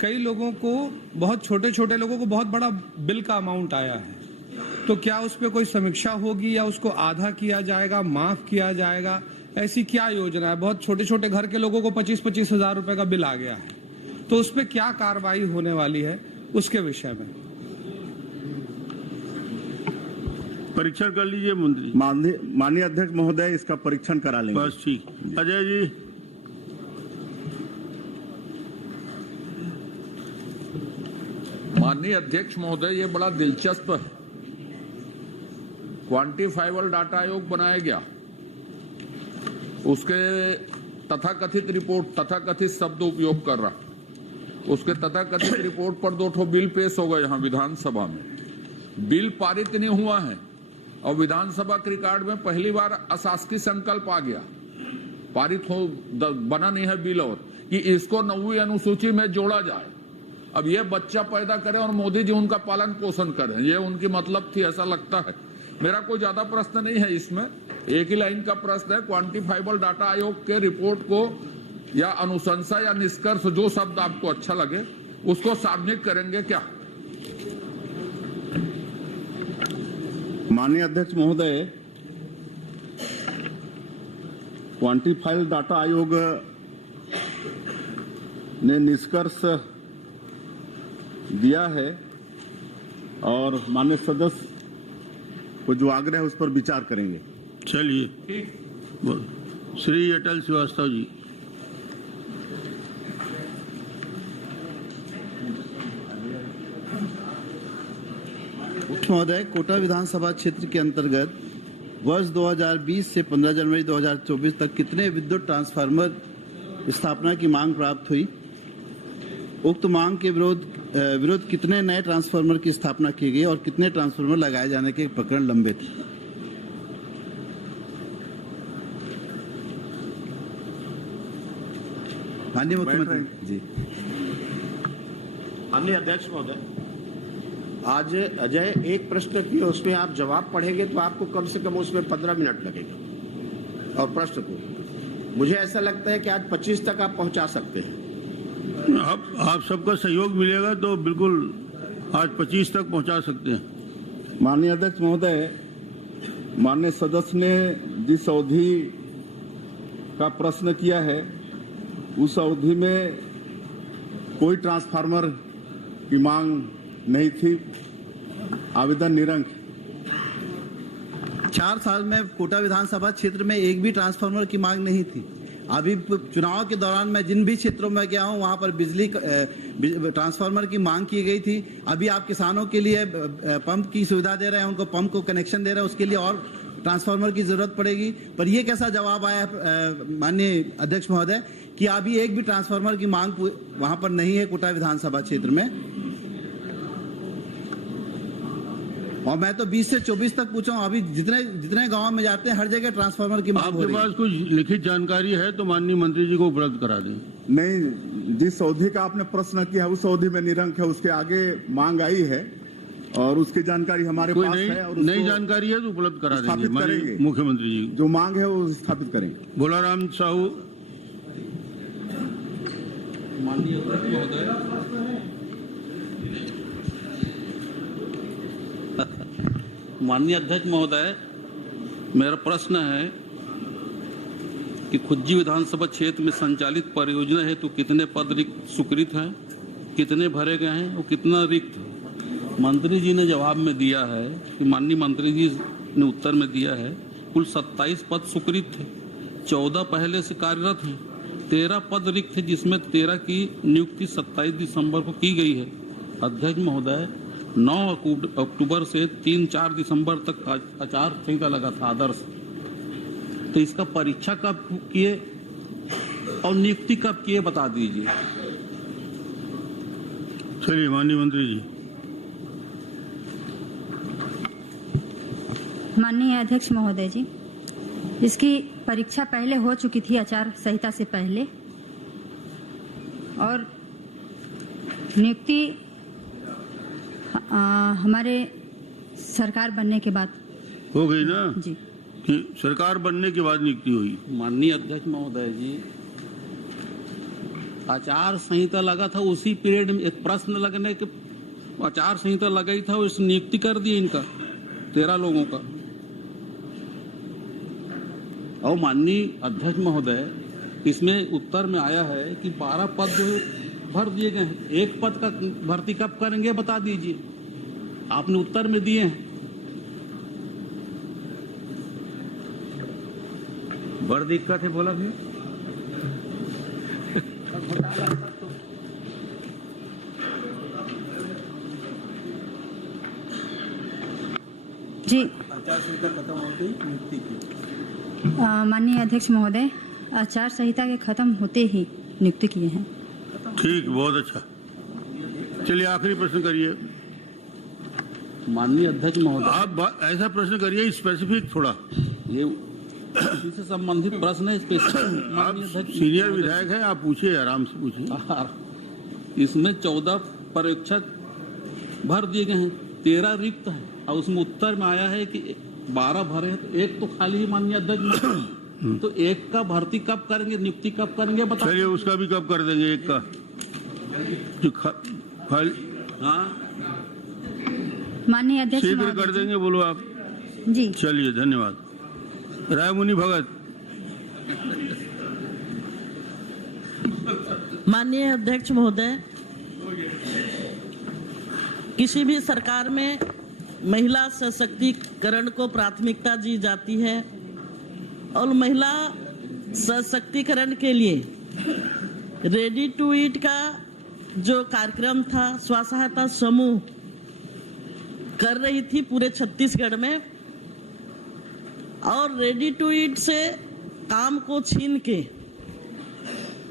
कई लोगों को, बहुत छोटे छोटे लोगों को बहुत बड़ा बिल का अमाउंट आया है, तो क्या उस पर कोई समीक्षा होगी या उसको आधा किया जाएगा, माफ किया जाएगा? ऐसी क्या योजना है? बहुत छोटे छोटे घर के लोगों को 25-25 हजार रुपए का बिल आ गया है, तो उस पर क्या कार्रवाई होने वाली है, उसके विषय में परीक्षण कर लीजिए मंत्री। माननीय अध्यक्ष महोदय, इसका परीक्षण करा लेंगे। बस ठीक। अजय जी, माननीय अध्यक्ष महोदय, ये बड़ा दिलचस्प है। क्वांटिफाइबल डाटा आयोग बनाया गया, उसके तथाकथित रिपोर्ट, तथाकथित शब्द उपयोग कर रहा, उसके तथाकथित रिपोर्ट पर 2 बिल पेश हो गए यहाँ विधानसभा में। बिल पारित नहीं हुआ है और विधानसभा के रिकॉर्ड में पहली बार अशासकीय संकल्प आ गया, पारित हो बना नहीं है बिल, और कि इसको 9वीं अनुसूची में जोड़ा जाए। अब ये बच्चा पैदा करें और मोदी जी उनका पालन पोषण करें, ये उनकी मतलब थी, ऐसा लगता है। मेरा कोई ज्यादा प्रश्न नहीं है इसमें, एक ही लाइन का प्रश्न है। क्वांटिफाइबल डाटा आयोग के रिपोर्ट को या अनुशंसा या निष्कर्ष, जो शब्द आपको अच्छा लगे, उसको सार्वजनिक करेंगे क्या? माननीय अध्यक्ष महोदय, क्वांटिफाइड डाटा आयोग ने निष्कर्ष दिया है और माननीय सदस्य को जो आग्रह है उस पर विचार करेंगे। चलिए, श्री अटल श्रीवास्तव जी। महोदय, कोटा विधानसभा क्षेत्र के अंतर्गत वर्ष 2020 से 15 जनवरी 2024 तक कितने विद्युत ट्रांसफार्मर स्थापना की मांग प्राप्त हुई? उक्त मांग के विरुद्ध कितने नए ट्रांसफार्मर की स्थापना की गई और कितने ट्रांसफार्मर लगाए जाने के प्रकरण लंबित हैं? माननीय मुख्यमंत्री जी। माननीय अध्यक्ष महोदय, आज अजय एक प्रश्न की, उसमें आप जवाब पढ़ेंगे तो आपको कम से कम उसमें 15 मिनट लगेगा, और प्रश्न को मुझे ऐसा लगता है कि आज 25 तक आप पहुंचा सकते हैं। आप सबका सहयोग मिलेगा तो बिल्कुल आज 25 तक पहुंचा सकते हैं। माननीय अध्यक्ष महोदय, माननीय सदस्य ने जिस अवधि का प्रश्न किया है उस अवधि में कोई ट्रांसफार्मर की मांग नहीं थी, आवेदन निरंक। 4 साल में कोटा विधानसभा क्षेत्र में एक भी ट्रांसफार्मर की मांग नहीं थी। अभी चुनाव के दौरान मैं जिन भी क्षेत्रों में गया हूं वहां पर बिजली ट्रांसफार्मर की मांग की गई थी। अभी आप किसानों के लिए पंप की सुविधा दे रहे हैं, उनको पंप को कनेक्शन दे रहे हैं, उसके लिए और ट्रांसफार्मर की जरूरत पड़ेगी। पर यह कैसा जवाब आया माननीय अध्यक्ष महोदय कि अभी एक भी ट्रांसफार्मर की मांग वहां पर नहीं है कोटा विधानसभा क्षेत्र में। और मैं तो 20 से 24 तक पूछा हूं, अभी जितने गांव में जाते हैं हर जगह ट्रांसफार्मर की मांग हो रही है। आपके पास कुछ लिखित जानकारी है तो माननीय मंत्री जी को उपलब्ध करा दें। नहीं, जिस अवधि का आपने प्रश्न किया उस अवधि में निरंक है, उसके आगे मांग आई है और उसकी जानकारी हमारे पास है, और नई जानकारी है तो उपलब्ध करा देंगे करेंगे मुख्यमंत्री जी। जो मांग है वो स्थापित करेंगे। भोलाराम साहू। माननीय अध्यक्ष महोदय, माननीय अध्यक्ष महोदय, मेरा प्रश्न है कि खुज्जी विधानसभा क्षेत्र में संचालित परियोजना है तो कितने पद रिक्त स्वीकृत हैं, कितने भरे गए हैं और कितना रिक्त है? मंत्री जी ने जवाब में दिया है कि माननीय मंत्री जी ने उत्तर में दिया है कुल 27 पद स्वीकृत थे, 14 पहले से कार्यरत हैं, 13 पद रिक्त थे जिसमें 13 की नियुक्ति 27 दिसंबर को की गई है। अध्यक्ष महोदय, 9 अक्टूबर से 3-4 दिसंबर तक आचार संहिता लगा था आदर्श, तो इसका परीक्षा कब किए और नियुक्ति कब की है बता दीजिए। चलिए माननीय मंत्री जी। माननीय अध्यक्ष महोदय जी, इसकी परीक्षा पहले हो चुकी थी आचार संहिता से पहले, और नियुक्ति हमारे सरकार बनने के बाद हो गई ना जी। कि सरकार बनने के बाद नियुक्ति हुई। माननीय अध्यक्ष महोदय जी, आचार संहिता लगा था उसी पीरियड में एक प्रश्न लगने के आचार संहिता लगाई था, उस नियुक्ति कर दी इनका 13 लोगों का। और माननीय अध्यक्ष महोदय, इसमें उत्तर में आया है कि 12 पद भर दिए गए हैं। एक पद का भर्ती कब करेंगे बता दीजिए, आपने उत्तर में दिए हैं। बड़ी दिक्कत है बोला भी। जी आचार संहिता खत्म हो गई, नियुक्ति की। माननीय अध्यक्ष महोदय, आचार संहिता के खत्म होते ही नियुक्ति किए हैं। ठीक, बहुत अच्छा। चलिए आखिरी प्रश्न करिए। माननीय अध्यक्ष महोदय, आप ऐसा प्रश्न करिए स्पेसिफिक थोड़ा। ये इससे संबंधित प्रश्न है स्पेसिफिक। आप सीनियर विधायक हैं, आप पूछिए, आराम से पूछिए। इसमें 14 परीक्षक भर दिए गए हैं, 13 रिक्त हैं, और उसमें उत्तर में आया है कि 12 भरे हैं, तो एक तो खाली ही माननीय अध्यक्ष। तो एक का भर्ती कब करेंगे, नियुक्ति कब करेंगे बता। चलिए उसका भी कब कर देंगे, एक का जो खाली। हाँ माननीय अध्यक्ष शीघ्र महोदय कर देंगे, बोलो आप जी। चलिए धन्यवाद। रायमुनि भगत। माननीय अध्यक्ष महोदय, किसी भी सरकार में महिला सशक्तिकरण को प्राथमिकता दी जाती है, और महिला सशक्तिकरण के लिए रेडी टू ईट का जो कार्यक्रम था, स्व सहायता समूह कर रही थी पूरे छत्तीसगढ़ में, और रेडी टू ईट से काम को छीन के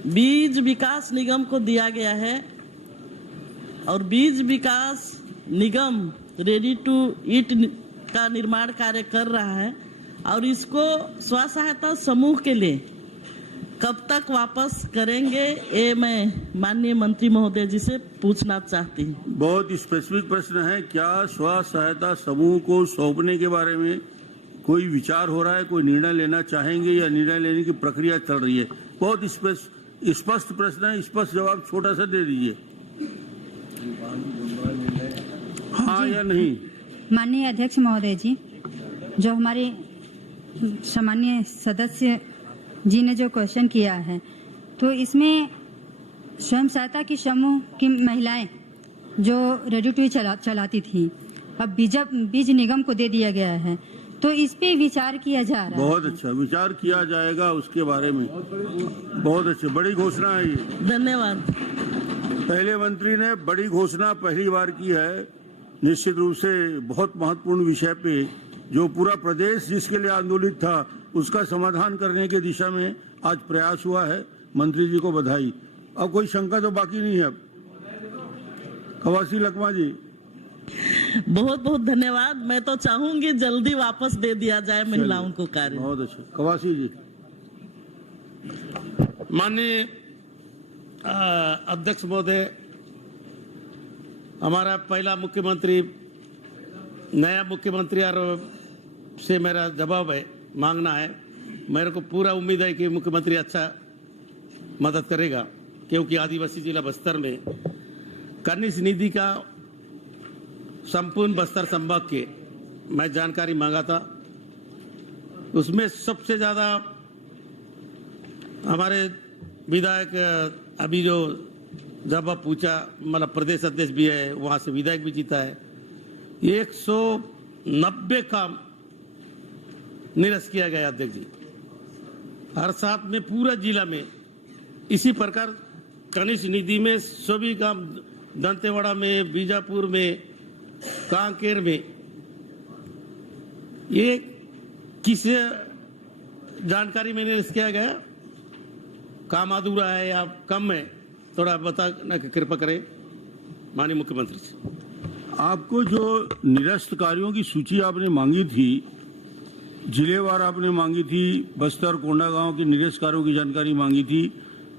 बीज विकास निगम को दिया गया है, और बीज विकास निगम रेडी टू ईट का निर्माण कार्य कर रहा है, और इसको स्व सहायता समूह के लिए कब तक वापस करेंगे, ये मैं माननीय मंत्री महोदय जी से पूछना चाहती हूँ। बहुत स्पेसिफिक प्रश्न है। क्या स्व सहायता समूह को सौंपने के बारे में कोई विचार हो रहा है, कोई निर्णय लेना चाहेंगे, या निर्णय लेने की प्रक्रिया चल रही है? बहुत स्पष्ट प्रश्न है, स्पष्ट जवाब छोटा सा दे दीजिए, हाँ या नहीं। माननीय अध्यक्ष महोदय जी, जो हमारे सामान्य सदस्य जी ने जो क्वेश्चन किया है, तो इसमें स्वयं सहायता की समूह की महिलाएं जो रेडी टू चलाती थी, अब बीज निगम को दे दिया गया है, तो इस पे विचार किया जा रहा है। बहुत अच्छा, विचार किया जाएगा उसके बारे में। बहुत अच्छी बड़ी घोषणा है ये। धन्यवाद। पहले मंत्री ने बड़ी घोषणा पहली बार की है, निश्चित रूप से बहुत महत्वपूर्ण विषय पे, जो पूरा प्रदेश जिसके लिए आंदोलित था उसका समाधान करने की दिशा में आज प्रयास हुआ है। मंत्री जी को बधाई। अब कोई शंका तो बाकी नहीं है। अब कवासी लकमा जी, बहुत बहुत धन्यवाद। मैं तो चाहूंगी जल्दी वापस दे दिया जाए महिलाओं को कार्य। बहुत अच्छा। कवासी जी। माननीय अध्यक्ष महोदय, हमारा पहला मुख्यमंत्री, नया मुख्यमंत्री और से मेरा जवाब है, मांगना है। मेरे को पूरा उम्मीद है कि मुख्यमंत्री अच्छा मदद करेगा, क्योंकि आदिवासी जिला बस्तर में कनिष्ठ निधि का संपूर्ण बस्तर संभाग के मैं जानकारी मांगा था। उसमें सबसे ज्यादा हमारे विधायक अभी जो जब आप पूछा, मतलब प्रदेश अध्यक्ष भी है, वहां से विधायक भी जीता है, 190 काम निरस्त किया गया अध्यक्ष जी। हर साथ में पूरा जिला में इसी प्रकार कनिष्ठ निधि में सभी काम, दंतेवाड़ा में, बीजापुर में, कांकेर में, ये किस जानकारी में निरस्त किया गया? काम अधूरा है या कम है, थोड़ा बताना की कृपा करें माननीय मुख्यमंत्री जी। आपको जो निरस्त कार्यों की सूची आपने मांगी थी, जिलेवार आपने मांगी थी, बस्तर कोंडागांव के निरस्त कार्यों की जानकारी मांगी थी,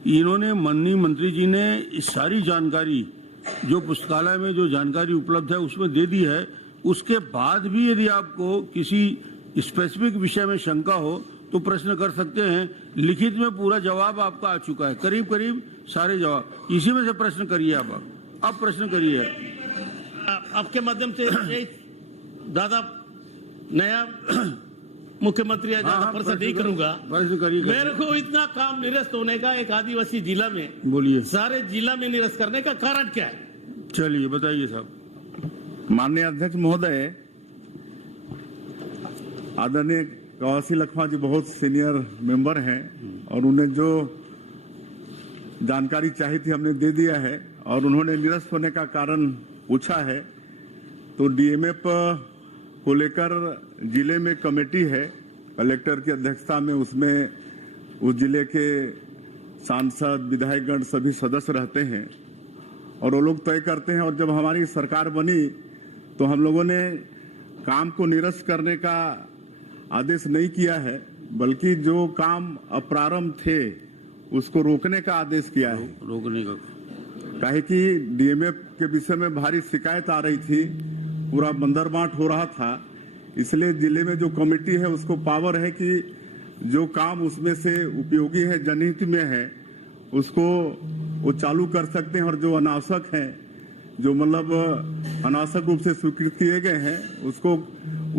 इन्होंने माननीय मंत्री जी ने इस सारी जानकारी जो पुस्तकालय में जो जानकारी उपलब्ध है उसमें दे दी है। उसके बाद भी यदि आपको किसी स्पेसिफिक विषय में शंका हो तो प्रश्न कर सकते हैं। लिखित में पूरा जवाब आपका आ चुका है, करीब करीब सारे जवाब। इसी में से प्रश्न करिए आप, अब प्रश्न करिए। आपके माध्यम से दादा नया मुख्यमंत्री है, ज्यादा प्रश्न नहीं करूंगा। मेरे को इतना काम निरस्त होने का एक आदिवासी जिला में, बोलिए, सारे जिला में निरस्त करने का कारण क्या है? चलिए बताइए साहब। माननीय अध्यक्ष महोदय, आदरणीय कवासी लखमा जी बहुत सीनियर मेंबर हैं और उन्हें जो जानकारी चाहिए थी हमने दे दिया है, और उन्होंने निरस्त होने का कारण पूछा है। तो डीएमएफ को लेकर जिले में कमेटी है कलेक्टर की अध्यक्षता में, उसमें उस जिले के सांसद विधायकगण सभी सदस्य रहते हैं और वो लोग तय करते हैं। और जब हमारी सरकार बनी तो हम लोगों ने काम को निरस्त करने का आदेश नहीं किया है, बल्कि जो काम अप्रारंभ थे उसको रोकने का आदेश किया है। रोकने का काहे कि डीएमएफ के विषय में भारी शिकायत आ रही थी, पूरा बंदरबाट हो रहा था, इसलिए जिले में जो कमेटी है उसको पावर है कि जो काम उसमें से उपयोगी है, जनहित में है, उसको वो चालू कर सकते हैं। और जो अनावश्यक है, जो मतलब अनावश्यक रूप से स्वीकृत किए गए हैं, उसको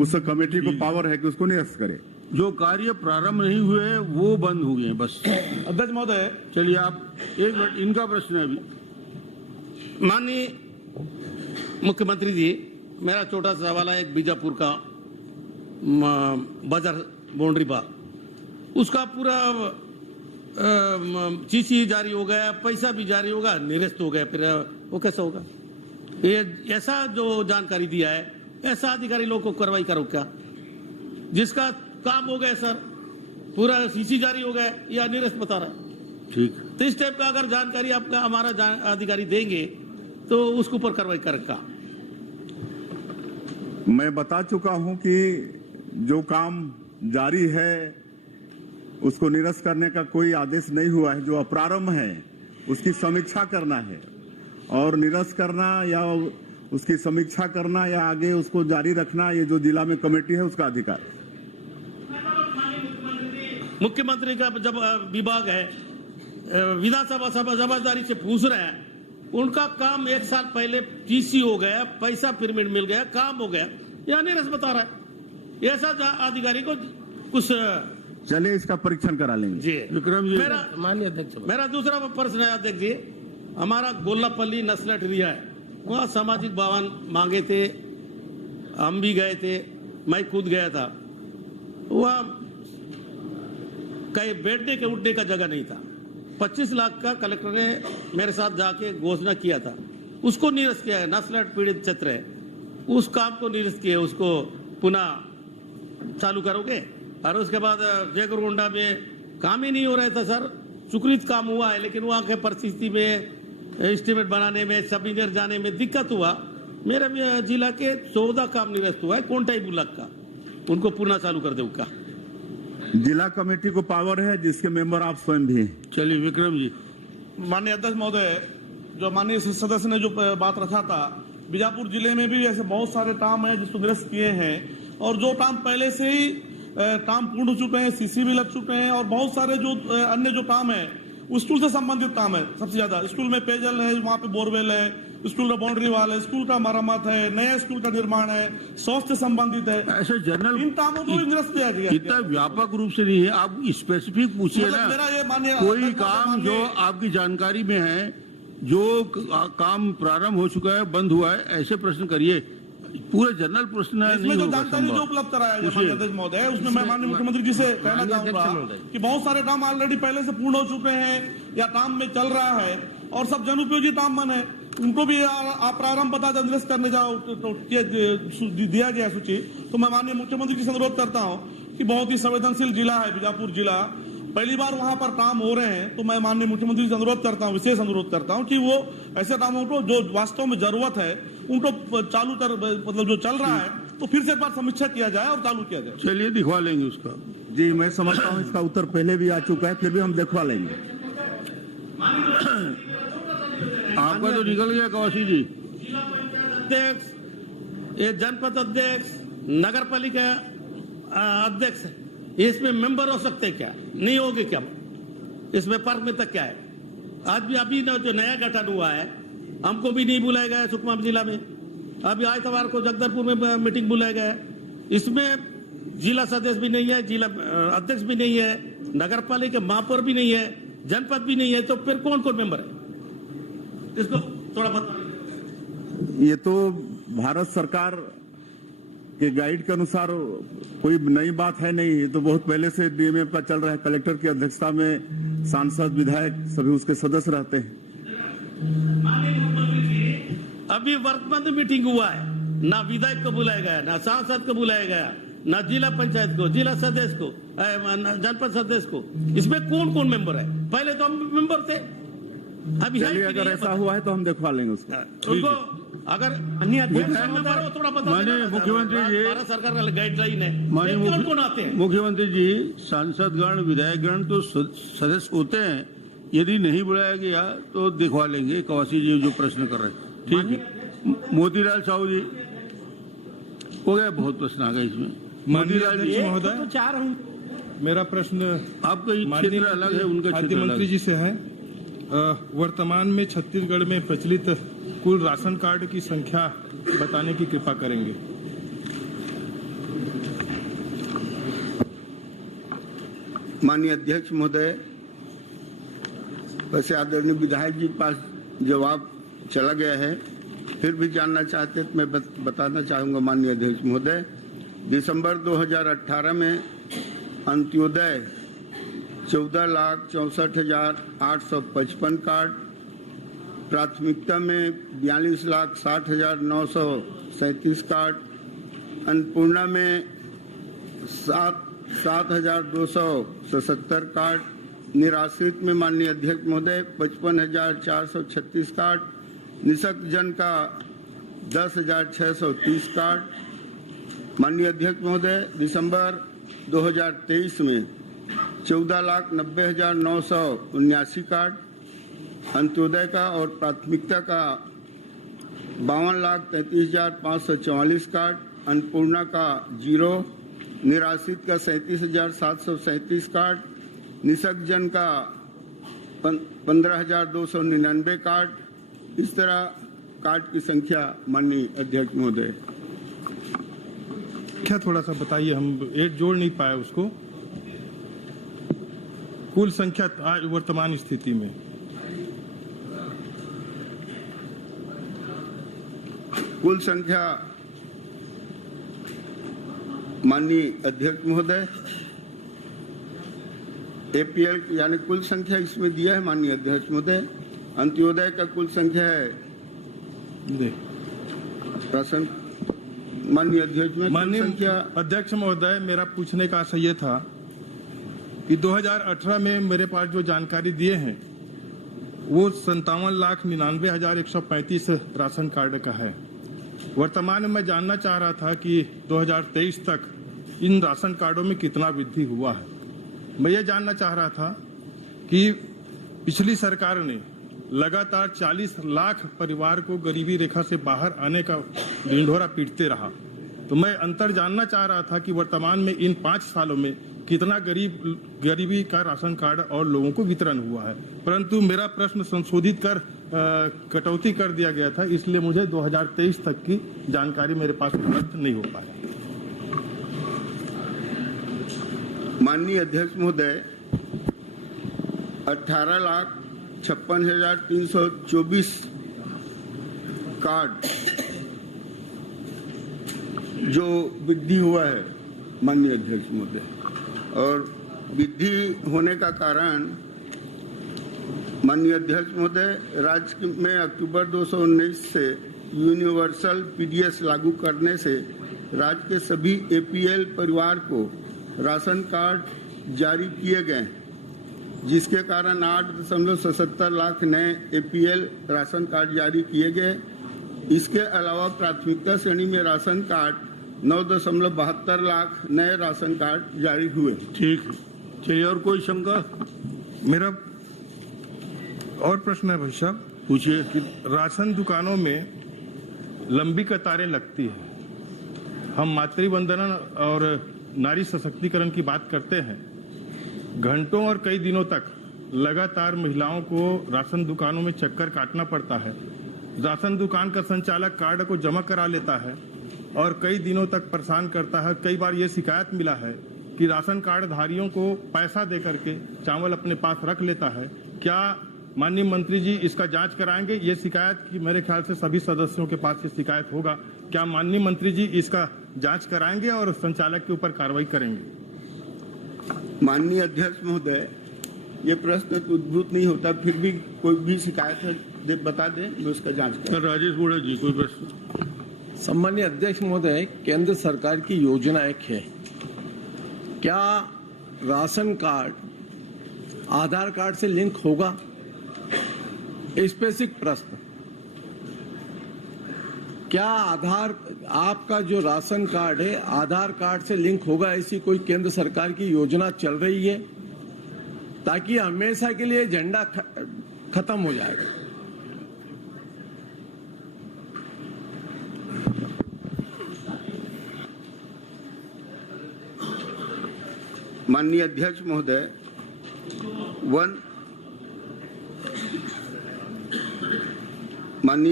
उस कमेटी को पावर है कि उसको निरस्त करे। जो कार्य प्रारंभ नहीं हुए वो बंद हो गए बस। अध्यक्ष महोदय, चलिए आप एक मिनट, इनका प्रश्न है अभी। माननीय मुख्यमंत्री जी, मेरा छोटा सा सवाल है। एक बीजापुर का बाजार बाउंड्री पार, उसका पूरा चीसी जारी हो गया, पैसा भी जारी होगा, निरस्त हो गया, फिर वो कैसा होगा? ये ऐसा जो जानकारी दिया है, ऐसा अधिकारी लोग को कार्रवाई करो क्या? जिसका काम हो गया सर, पूरा सीसी जारी हो गया या निरस्त बता रहा है। ठीक, तो इस टाइप का अगर जानकारी आपका हमारा अधिकारी देंगे तो उसके ऊपर कार्रवाई करेगा। मैं बता चुका हूं कि जो काम जारी है उसको निरस्त करने का कोई आदेश नहीं हुआ है। जो अप्रारंभ है उसकी समीक्षा करना है, और निरस्त करना या उसकी समीक्षा करना या आगे उसको जारी रखना, ये जो जिला में कमेटी है उसका अधिकार है। मुख्यमंत्री का जब विभाग है, विधानसभा जवाबदारी से पूछ रहे हैं, उनका काम एक साल पहले टीसी हो गया, पैसा पिरामिड मिल गया, काम हो गया, या निरस्त बता रहा है। ऐसा अधिकारी को कुछ चलिए इसका परीक्षण करा लेंगे। जी विक्रम जी। माननीय अध्यक्ष, मेरा दूसरा प्रश्न है अध्यक्ष जी, हमारा गोल्लापल्ली नस्लट एरिया है, वहाँ सामाजिक भवन मांगे थे, हम भी गए थे, मैं खुद गया था। वहाँ कहीं बैठने के उठने का जगह नहीं था। 25 लाख का कलेक्टर ने मेरे साथ जाके घोषणा किया था, उसको निरस्त किया है। नस्लट पीड़ित क्षेत्र है, उस काम को निरस्त किया, उसको पुनः चालू करोगे? और उसके बाद जयगुरगोंडा में काम ही नहीं हो रहा था सर, सुकृत काम हुआ है, लेकिन वहाँ के परिस्थिति में एस्टिमेट बनाने में, सब इंजीनियर जाने में दिक्कत हुआ। मेरे जिला के 14 काम निरस्त हुआ है कोंटाई ब्लॉक का, उनको पुनः चालू कर दो का। जिला कमेटी को पावर है, जिसके मेंबर आप स्वयं भी हैं। चलिए विक्रम जी। माननीय अध्यक्ष महोदय, जो माननीय सदस्य ने जो बात रखा था, बीजापुर जिले में भी ऐसे बहुत सारे काम हैं जिसको निरस्त किए हैं, और जो काम पहले से ही काम पूर्ण हो चुके हैं, सीसी भी लग चुके हैं, और बहुत सारे जो अन्य जो काम है स्कूल से संबंधित काम है। सबसे ज्यादा स्कूल में पेयजल है, वहाँ पे बोरवेल है, स्कूल का बाउंड्री वाल है, स्कूल का मरम्मत है, नया स्कूल का निर्माण है, स्वास्थ्य संबंधित है, ऐसे जनरल इन कामों को भी निरस्त किया गया। इतना व्यापक रूप से नहीं है, आप स्पेसिफिक पूछिए ना। मेरा ये माननीय कोई काम जो आपकी जानकारी में है, जो काम प्रारंभ हो चुका है, बंद हुआ है, ऐसे प्रश्न करिए। पूरे जनरल प्रश्न नहीं जो जानकारी जो उपलब्ध कराया गया माननीय अध्यक्ष महोदय, उसमें मैं माननीय मुख्यमंत्री जी से कहना चाहूंगा कि बहुत सारे काम ऑलरेडी पहले से पूर्ण हो चुके हैं या काम में चल रहा है, और सब जनउपयोगी काम मन है, उनको भी प्रारंभ पता निरस्त करने जाओ तो दिया गया सूची। तो मैं माननीय मुख्यमंत्री जी से अनुरोध करता हूँ कि बहुत ही संवेदनशील जिला है बीजापुर जिला, पहली बार वहां पर काम हो रहे हैं, तो मैं माननीय मुख्यमंत्री से अनुरोध करता हूं, विशेष अनुरोध करता हूं कि वो ऐसे कामों को जो वास्तव में जरूरत है उनको चालू कर, मतलब जो चल रहा है तो फिर से एक बार समीक्षा किया जाए और चालू किया जाए। चलिए दिखवा लेंगे उसका। जी मैं समझता हूँ इसका उत्तर पहले भी आ चुका है, फिर भी हम दिखवा लेंगे। आपका तो निकल गया कवासी जी। अध्यक्ष, ये जनपद अध्यक्ष, नगर पालिका अध्यक्ष, इसमें मेंबर हो सकते क्या? नहीं होगे क्या? इसमें फर्क में तक क्या है? आज भी अभी जो नया गठन हुआ है, हमको भी नहीं बुलाया गया है सुकमा जिला में। अभी आइतवार को जगदलपुर में मीटिंग बुलाया गया है, इसमें जिला सदस्य भी नहीं है, जिला अध्यक्ष भी नहीं है, नगर पालिका महापौर भी नहीं है, जनपद भी नहीं है, तो फिर कौन कौन मेंबर है? इसको थोड़ा बता। ये तो भारत सरकार के गाइड के अनुसार कोई नई बात है नहीं, ये तो बहुत पहले से डीएमए का चल रहा है। कलेक्टर की अध्यक्षता में सांसद, विधायक सभी उसके सदस्य रहते हैं। अभी वर्तमान मीटिंग हुआ है, ना विधायक को बुलाया गया, ना सांसद को बुलाया गया, ना जिला पंचायत को, जिला सदस्य को, जनपद सदस्य को। इसमें कौन कौन मेंबर है? पहले तो हम मेंबर थे, अभी चलिए अगर ऐसा हुआ है तो हम दिखवा लेंगे उसको। उनको अगर थोड़ा बता, माननीय मुख्यमंत्री जी, भारत सरकार का गाइडलाइन है, माननीय कौन कौन आते हैं? मुख्यमंत्री जी, सांसदगण, विधायकगण तो सदस्य होते हैं। यदि नहीं बुलाया गया तो दिखवा लेंगे। कवासी जी जो प्रश्न कर रहे हैं, ठीक है। मोतीलाल साहू जी, हो गया, बहुत प्रश्न आ गए इसमें। मोतीलाल जी महोदय, तो चार हूँ। मेरा प्रश्न आपका क्षेत्र अलग है, उनका खाद्य मंत्री जी से है। वर्तमान में छत्तीसगढ़ में प्रचलित कुल राशन कार्ड की संख्या बताने की कृपा करेंगे। माननीय अध्यक्ष महोदय, वैसे आदरणीय विधायक जी के पास जवाब चला गया है, फिर भी जानना चाहते तो मैं बताना चाहूंगा। माननीय अध्यक्ष महोदय, दिसंबर 2018 में अंत्योदय 14,64,855 कार्ड, प्राथमिकता में 42,60,937 कार्ड, अन्नपूर्णा में 7,277 कार्ड, निराश्रित में माननीय अध्यक्ष महोदय 55,436 कार्ड, निःशक्त जन का 10,630 कार्ड। माननीय अध्यक्ष महोदय, दिसंबर 2023 में 14,90,979 कार्ड, अंत्योदय का और प्राथमिकता का 52,33,544 कार्ड, अन्नपूर्णा का 0, निराश्रित का 37,737 कार्ड, निःशक्त जन का 15,299 कार्ड। इस तरह कार्ड की संख्या माननीय अध्यक्ष महोदय। क्या थोड़ा सा बताइए, हम एक जोड़ नहीं पाए उसको। कुल संख्या वर्तमान स्थिति में कुल संख्या माननीय अध्यक्ष महोदय, एपीएल यानी कुल संख्या इसमें दिया है माननीय अध्यक्ष महोदय। अंत्योदय का कुल संख्या है प्रश्न माननीय अध्यक्ष में माननीय संख्या। अध्यक्ष महोदय, मेरा पूछने का आशय ये था कि 2018 में मेरे पास जो जानकारी दिए हैं वो 57,99,135 राशन कार्ड का है। वर्तमान में मैं जानना चाह रहा था कि 2023 तक इन राशन कार्डों में कितना वृद्धि हुआ है। मैं ये जानना चाह रहा था कि पिछली सरकार ने लगातार 40 लाख परिवार को गरीबी रेखा से बाहर आने का ढिंढोरा पीटते रहा, तो मैं अंतर जानना चाह रहा था कि वर्तमान में इन 5 सालों में कितना गरीबी का राशन कार्ड और लोगों को वितरण हुआ है। परंतु मेरा प्रश्न संशोधित कर कटौती कर दिया गया था, इसलिए मुझे 2023 तक की जानकारी मेरे पास उपलब्ध नहीं हो पाई। माननीय अध्यक्ष महोदय, 18,56,324 कार्ड जो वृद्धि हुआ है माननीय अध्यक्ष महोदय, और वृद्धि होने का कारण माननीय अध्यक्ष महोदय, राज्य में अक्टूबर 2019 से यूनिवर्सल पीडीएस लागू करने से राज्य के सभी एपीएल परिवार को राशन कार्ड जारी किए गए। जिसके कारण 8.77 लाख नए APL राशन कार्ड जारी किए गए। इसके अलावा प्राथमिकता श्रेणी में राशन कार्ड 9.72 लाख नए राशन कार्ड जारी हुए। ठीक, चलिए और कोई शंका? मेरा और प्रश्न है भाई साहब, पूछिए। राशन दुकानों में लंबी कतारें लगती है। हम मातृवंदना और नारी सशक्तिकरण की बात करते हैं। घंटों और कई दिनों तक लगातार महिलाओं को राशन दुकानों में चक्कर काटना पड़ता है। राशन दुकान का संचालक कार्ड को जमा करा लेता है और कई दिनों तक परेशान करता है। कई बार ये शिकायत मिला है कि राशन कार्ड धारियों को पैसा दे करके चावल अपने पास रख लेता है। क्या माननीय मंत्री जी इसका जांच कराएंगे? ये शिकायत की मेरे ख्याल से सभी सदस्यों के पास ये शिकायत होगा। क्या माननीय मंत्री जी इसका जांच कराएंगे और संचालक के ऊपर कार्रवाई करेंगे? माननीय अध्यक्ष महोदय, ये प्रश्न तो उद्भूत नहीं होता, फिर भी कोई भी शिकायत है बता दें, मैं उसका जांच करूंगा। राजेश बोड़ा जी, कोई प्रश्न? सम्मानीय अध्यक्ष महोदय, केंद्र सरकार की योजना एक है, क्या राशन कार्ड आधार कार्ड से लिंक होगा? स्पेसिफिक प्रश्न, क्या आपका जो राशन कार्ड है आधार कार्ड से लिंक होगा? ऐसी कोई केंद्र सरकार की योजना चल रही है ताकि हमेशा के लिए झंडा खत्म हो जाएगा? माननीय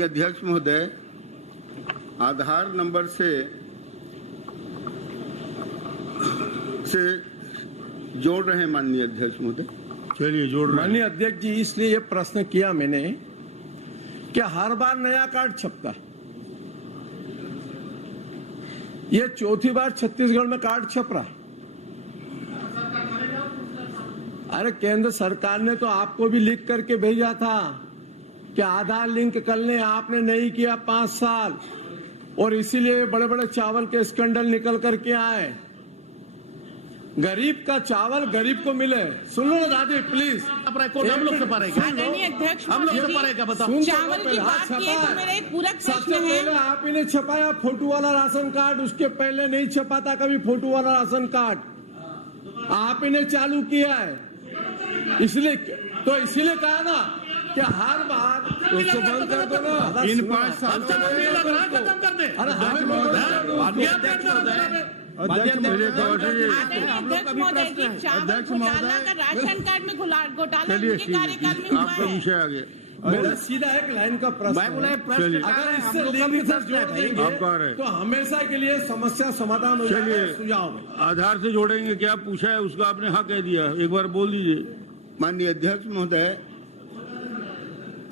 अध्यक्ष महोदय, आधार नंबर से जोड़ रहे हैं माननीय अध्यक्ष महोदय। चलिए जोड़ रहे हैं। माननीय अध्यक्ष जी, इसलिए ये प्रश्न किया मैंने कि हर बार नया कार्ड छपता, ये चौथी बार छत्तीसगढ़ में कार्ड छप रहा है। अरे केंद्र सरकार ने तो आपको भी लिख करके भेजा था कि आधार लिंक कर लें, आपने नहीं किया 5 साल, और इसीलिए बड़े बड़े चावल के स्कैंडल निकल करके आए। गरीब का चावल गरीब को मिले। सुन लो दादी प्लीज, हम लोग से पारेगा, हम लोग से पारेगा, बताओ। चावल की बात की है तो मेरा एक पूरा प्रश्न है। पहले आप ही ने छपाया फोटो वाला राशन कार्ड, उसके पहले नहीं छपा था कभी फोटो वाला राशन कार्ड, आप ही ने चालू किया है। इसीलिए कहा ना कि हर बार उसको बंद कर दो ना। इन 5 साल खत्म कर दे। अध्यक्ष महोदय, राशन कार्ड में घोटाला उनके कार्यकाल में हुआ आपका है। विषय आगे। मेरा सीधा एक लाइन का प्रश्न है, अगर इससे लिंक से जोड़ देंगे तो हमेशा के लिए समस्या समाधान हो जाएगा। सुझाव आधार से जोड़ेंगे, क्या पूछा है उसका आपने? हाँ कह दिया, एक बार बोल दीजिए। माननीय अध्यक्ष महोदय,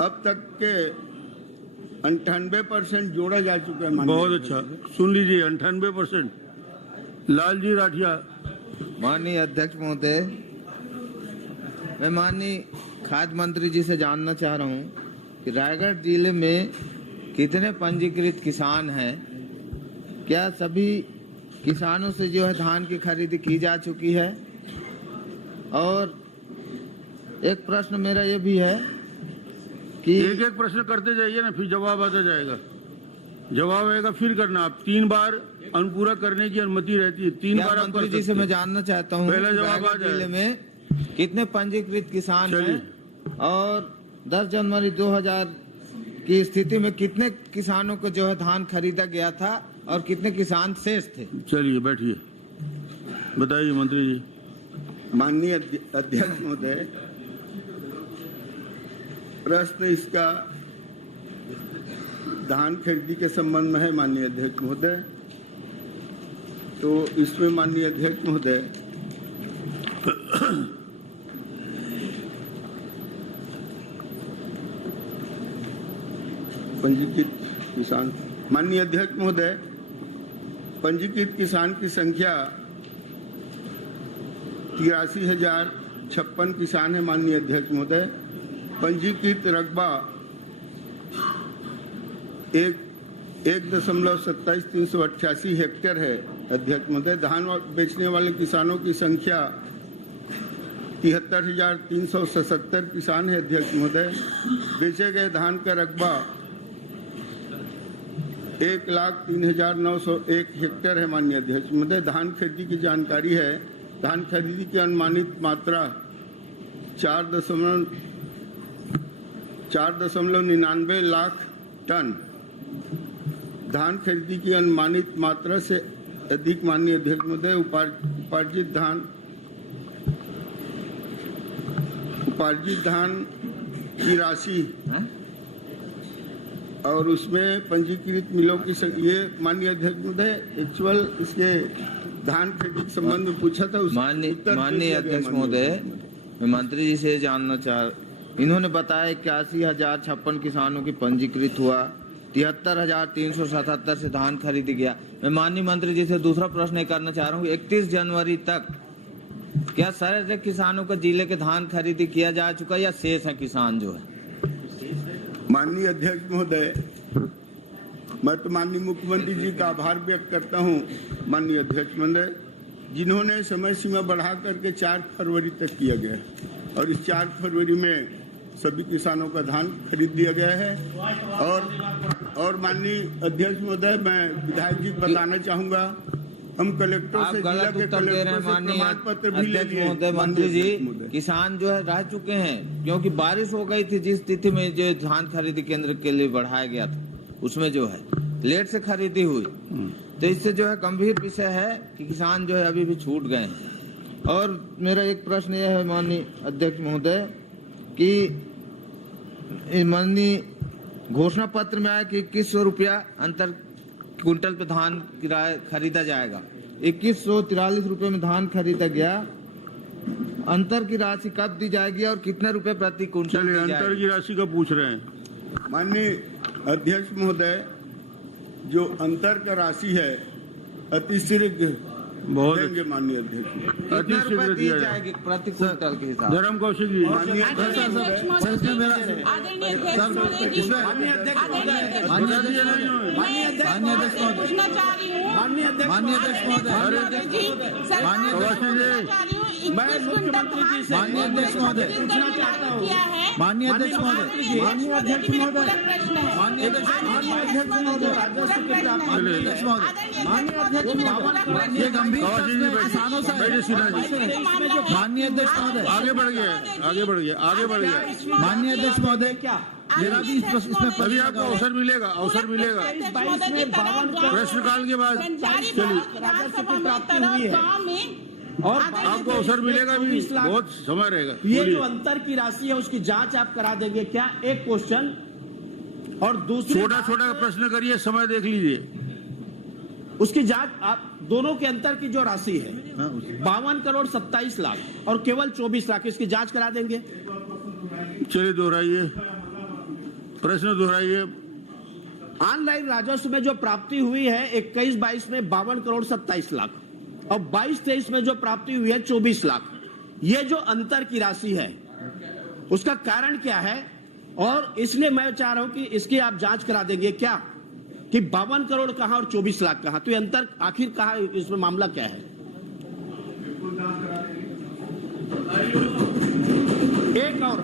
अब तक के 98% जोड़ा जा चुका है। बहुत अच्छा, सुन लीजिए 98%। लालजी राठिया। माननीय अध्यक्ष महोदय, मैं माननीय खाद्य मंत्री जी से जानना चाह रहा हूं कि रायगढ़ जिले में कितने पंजीकृत किसान हैं? क्या सभी किसानों से जो है धान की खरीदी की जा चुकी है? और एक प्रश्न मेरा ये भी है कि एक प्रश्न करते जाइए ना, फिर जवाब आता जाएगा। जवाब आएगा फिर करना। आप 3 बार अनुपूरक करने की अनुमति रहती है। 3 बार मंत्री जी से मैं जानना चाहता हूँ, पहला जवाब आ जाए। जिले में कितने पंजीकृत किसान हैं और 10 जनवरी 2000 की स्थिति में कितने किसानों को जो है धान खरीदा गया था और कितने किसान शेष थे? चलिए बैठिए, बताइए मंत्री जी। माननीय अध्यक्ष महोदय, प्रश्न इसका धान खरीदी के संबंध में है माननीय अध्यक्ष महोदय। तो इसमें माननीय अध्यक्ष महोदय पंजीकृत किसान, माननीय अध्यक्ष महोदय, पंजीकृत किसान की संख्या 83,056 किसान है माननीय अध्यक्ष महोदय। पंजीकृत रकबा 1.27,388 हेक्टेयर है अध्यक्ष महोदय। धान बेचने वाले किसानों की संख्या 73,377 किसान है अध्यक्ष महोदय। बेचे गए धान का रकबा 1,03,901 हेक्टेयर है माननीय अध्यक्ष महोदय। धान खरीदी की जानकारी है। धान खरीदी की अनुमानित मात्रा 4.99 लाख टन। धान खरीदी की अनुमानित मात्रा से अधिक माननीय अध्यक्ष महोदय उपार्जित धान की राशि और उसमें पंजीकृत मिलों की ये माननीय अध्यक्ष महोदय एक्चुअल इसके धान खरीदी के संबंध में पूछा था। माननीय अध्यक्ष महोदय, मैं मंत्री जी से जानना इन्होंने बताया 81,056 किसानों की पंजीकृत हुआ, 73,377 से धान खरीदी गया। मैं माननीय मंत्री जी से दूसरा प्रश्न करना चाह रहा हूँ, 31 जनवरी तक क्या सारे किसानों का जिले के धान खरीदी किया जा चुका या शेष है किसान जो है? माननीय अध्यक्ष महोदय, मैं तो माननीय मुख्यमंत्री जी का आभार व्यक्त करता हूं माननीय अध्यक्ष महोदय, जिन्होंने समय सीमा बढ़ा करके 4 फरवरी तक किया गया और इस 4 फरवरी में सभी किसानों का धान खरीद लिया गया है। और माननीय अध्यक्ष महोदय, मैं विधायक जी को बताना चाहूंगा, हम कलेक्टर से जिला के कलेक्टर से प्रमाण पत्र भी ले लिए। मंत्री जी, किसान जो है रह चुके हैं क्योंकि बारिश हो गई थी। जिस तिथि में जो धान खरीदी केंद्र के लिए बढ़ाया गया था उसमें जो है लेट से खरीदी हुई, तो इससे जो है गंभीर विषय है कि किसान जो है अभी भी छूट गए हैं। और मेरा एक प्रश्न यह है माननीय अध्यक्ष महोदय कि माननीय घोषणा पत्र में आया कि 2100 रुपया अंतर क्विंटल पे धान खरीदा जाएगा। 2143 रुपए में धान खरीदा गया। अंतर की राशि कब दी जाएगी और कितने रुपए प्रति क्विंटल दी जाएगी? अंतर की राशि का पूछ रहे हैं माननीय अध्यक्ष महोदय, जो अंतर का राशि है अतिशीघ्र देंगे माननीय अध्यक्ष। कितने रुपए दी जाएगी प्रति क्विंटल के हिसाब? धर्म कौशिक जी, माननीय अध्यक्ष माननीय अध्यक्ष महोदय, आगे बढ़ गया। माननीय अध्यक्ष महोदय, क्या मेरा भी इसमें अभी आपको अवसर मिलेगा प्रश्नकाल के बाद। चलिए, और आपको अवसर मिलेगा भी, बहुत समय रहेगा। ये जो अंतर की राशि है उसकी जांच आप करा देंगे क्या? एक क्वेश्चन। और दूसरा छोटा प्रश्न करिए, समय देख लीजिए। उसकी जांच आप दोनों के अंतर की जो राशि है 52 करोड़ 27 लाख और केवल 24 लाख, इसकी जांच करा देंगे। चलिए दोहराइए, प्रश्न दोहराइए। ऑनलाइन राजस्व में जो प्राप्ति हुई है 21-22 में 52 करोड़ 27 लाख और 22-23 में जो प्राप्ति हुई है 24 लाख, ये जो अंतर की राशि है उसका कारण क्या है? और इसलिए मैं चाह रहा हूं कि इसकी आप जांच करा देंगे क्या कि 52 करोड़ कहां और 24 लाख कहां? तो ये अंतर आखिर कहां, इसमें मामला क्या है? एक और,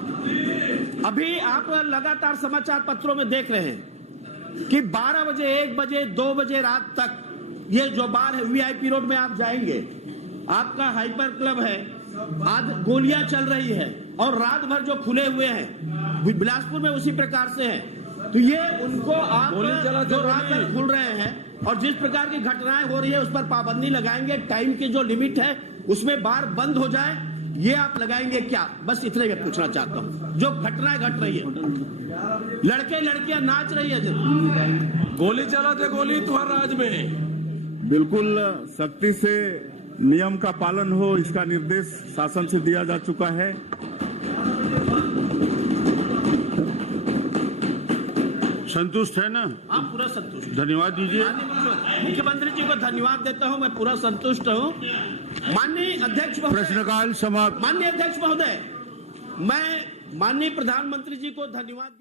अभी आप लगातार समाचार पत्रों में देख रहे हैं कि 12 बजे, 1 बजे, 2 बजे रात तक ये जो बार है वीआईपी रोड में आप जाएंगे, आपका हाइपर क्लब है, आज गोलियां चल रही है और रात भर जो खुले हुए हैं बिलासपुर में उसी प्रकार से है। तो ये उनको आप जो रात भर खुल रहे हैं और जिस प्रकार की घटनाएं हो रही है उस पर पाबंदी लगाएंगे। टाइम की जो लिमिट है उसमें बार बंद हो जाए, ये आप लगाएंगे क्या? बस इतने मैं पूछना चाहता हूँ। जो घटनाएं घट रही है, लड़के लड़कियां नाच रही है, गोली चलाते गोली तुम्हारे राज में। बिल्कुल सख्ती से नियम का पालन हो, इसका निर्देश शासन से दिया जा चुका है। संतुष्ट है ना? आप पूरा संतुष्ट? धन्यवाद दीजिए। मुख्यमंत्री जी को धन्यवाद देता हूं, मैं पूरा संतुष्ट हूं। माननीय अध्यक्ष महोदय, प्रश्नकाल समाप्त। माननीय अध्यक्ष महोदय, मैं माननीय प्रधानमंत्री जी को धन्यवाद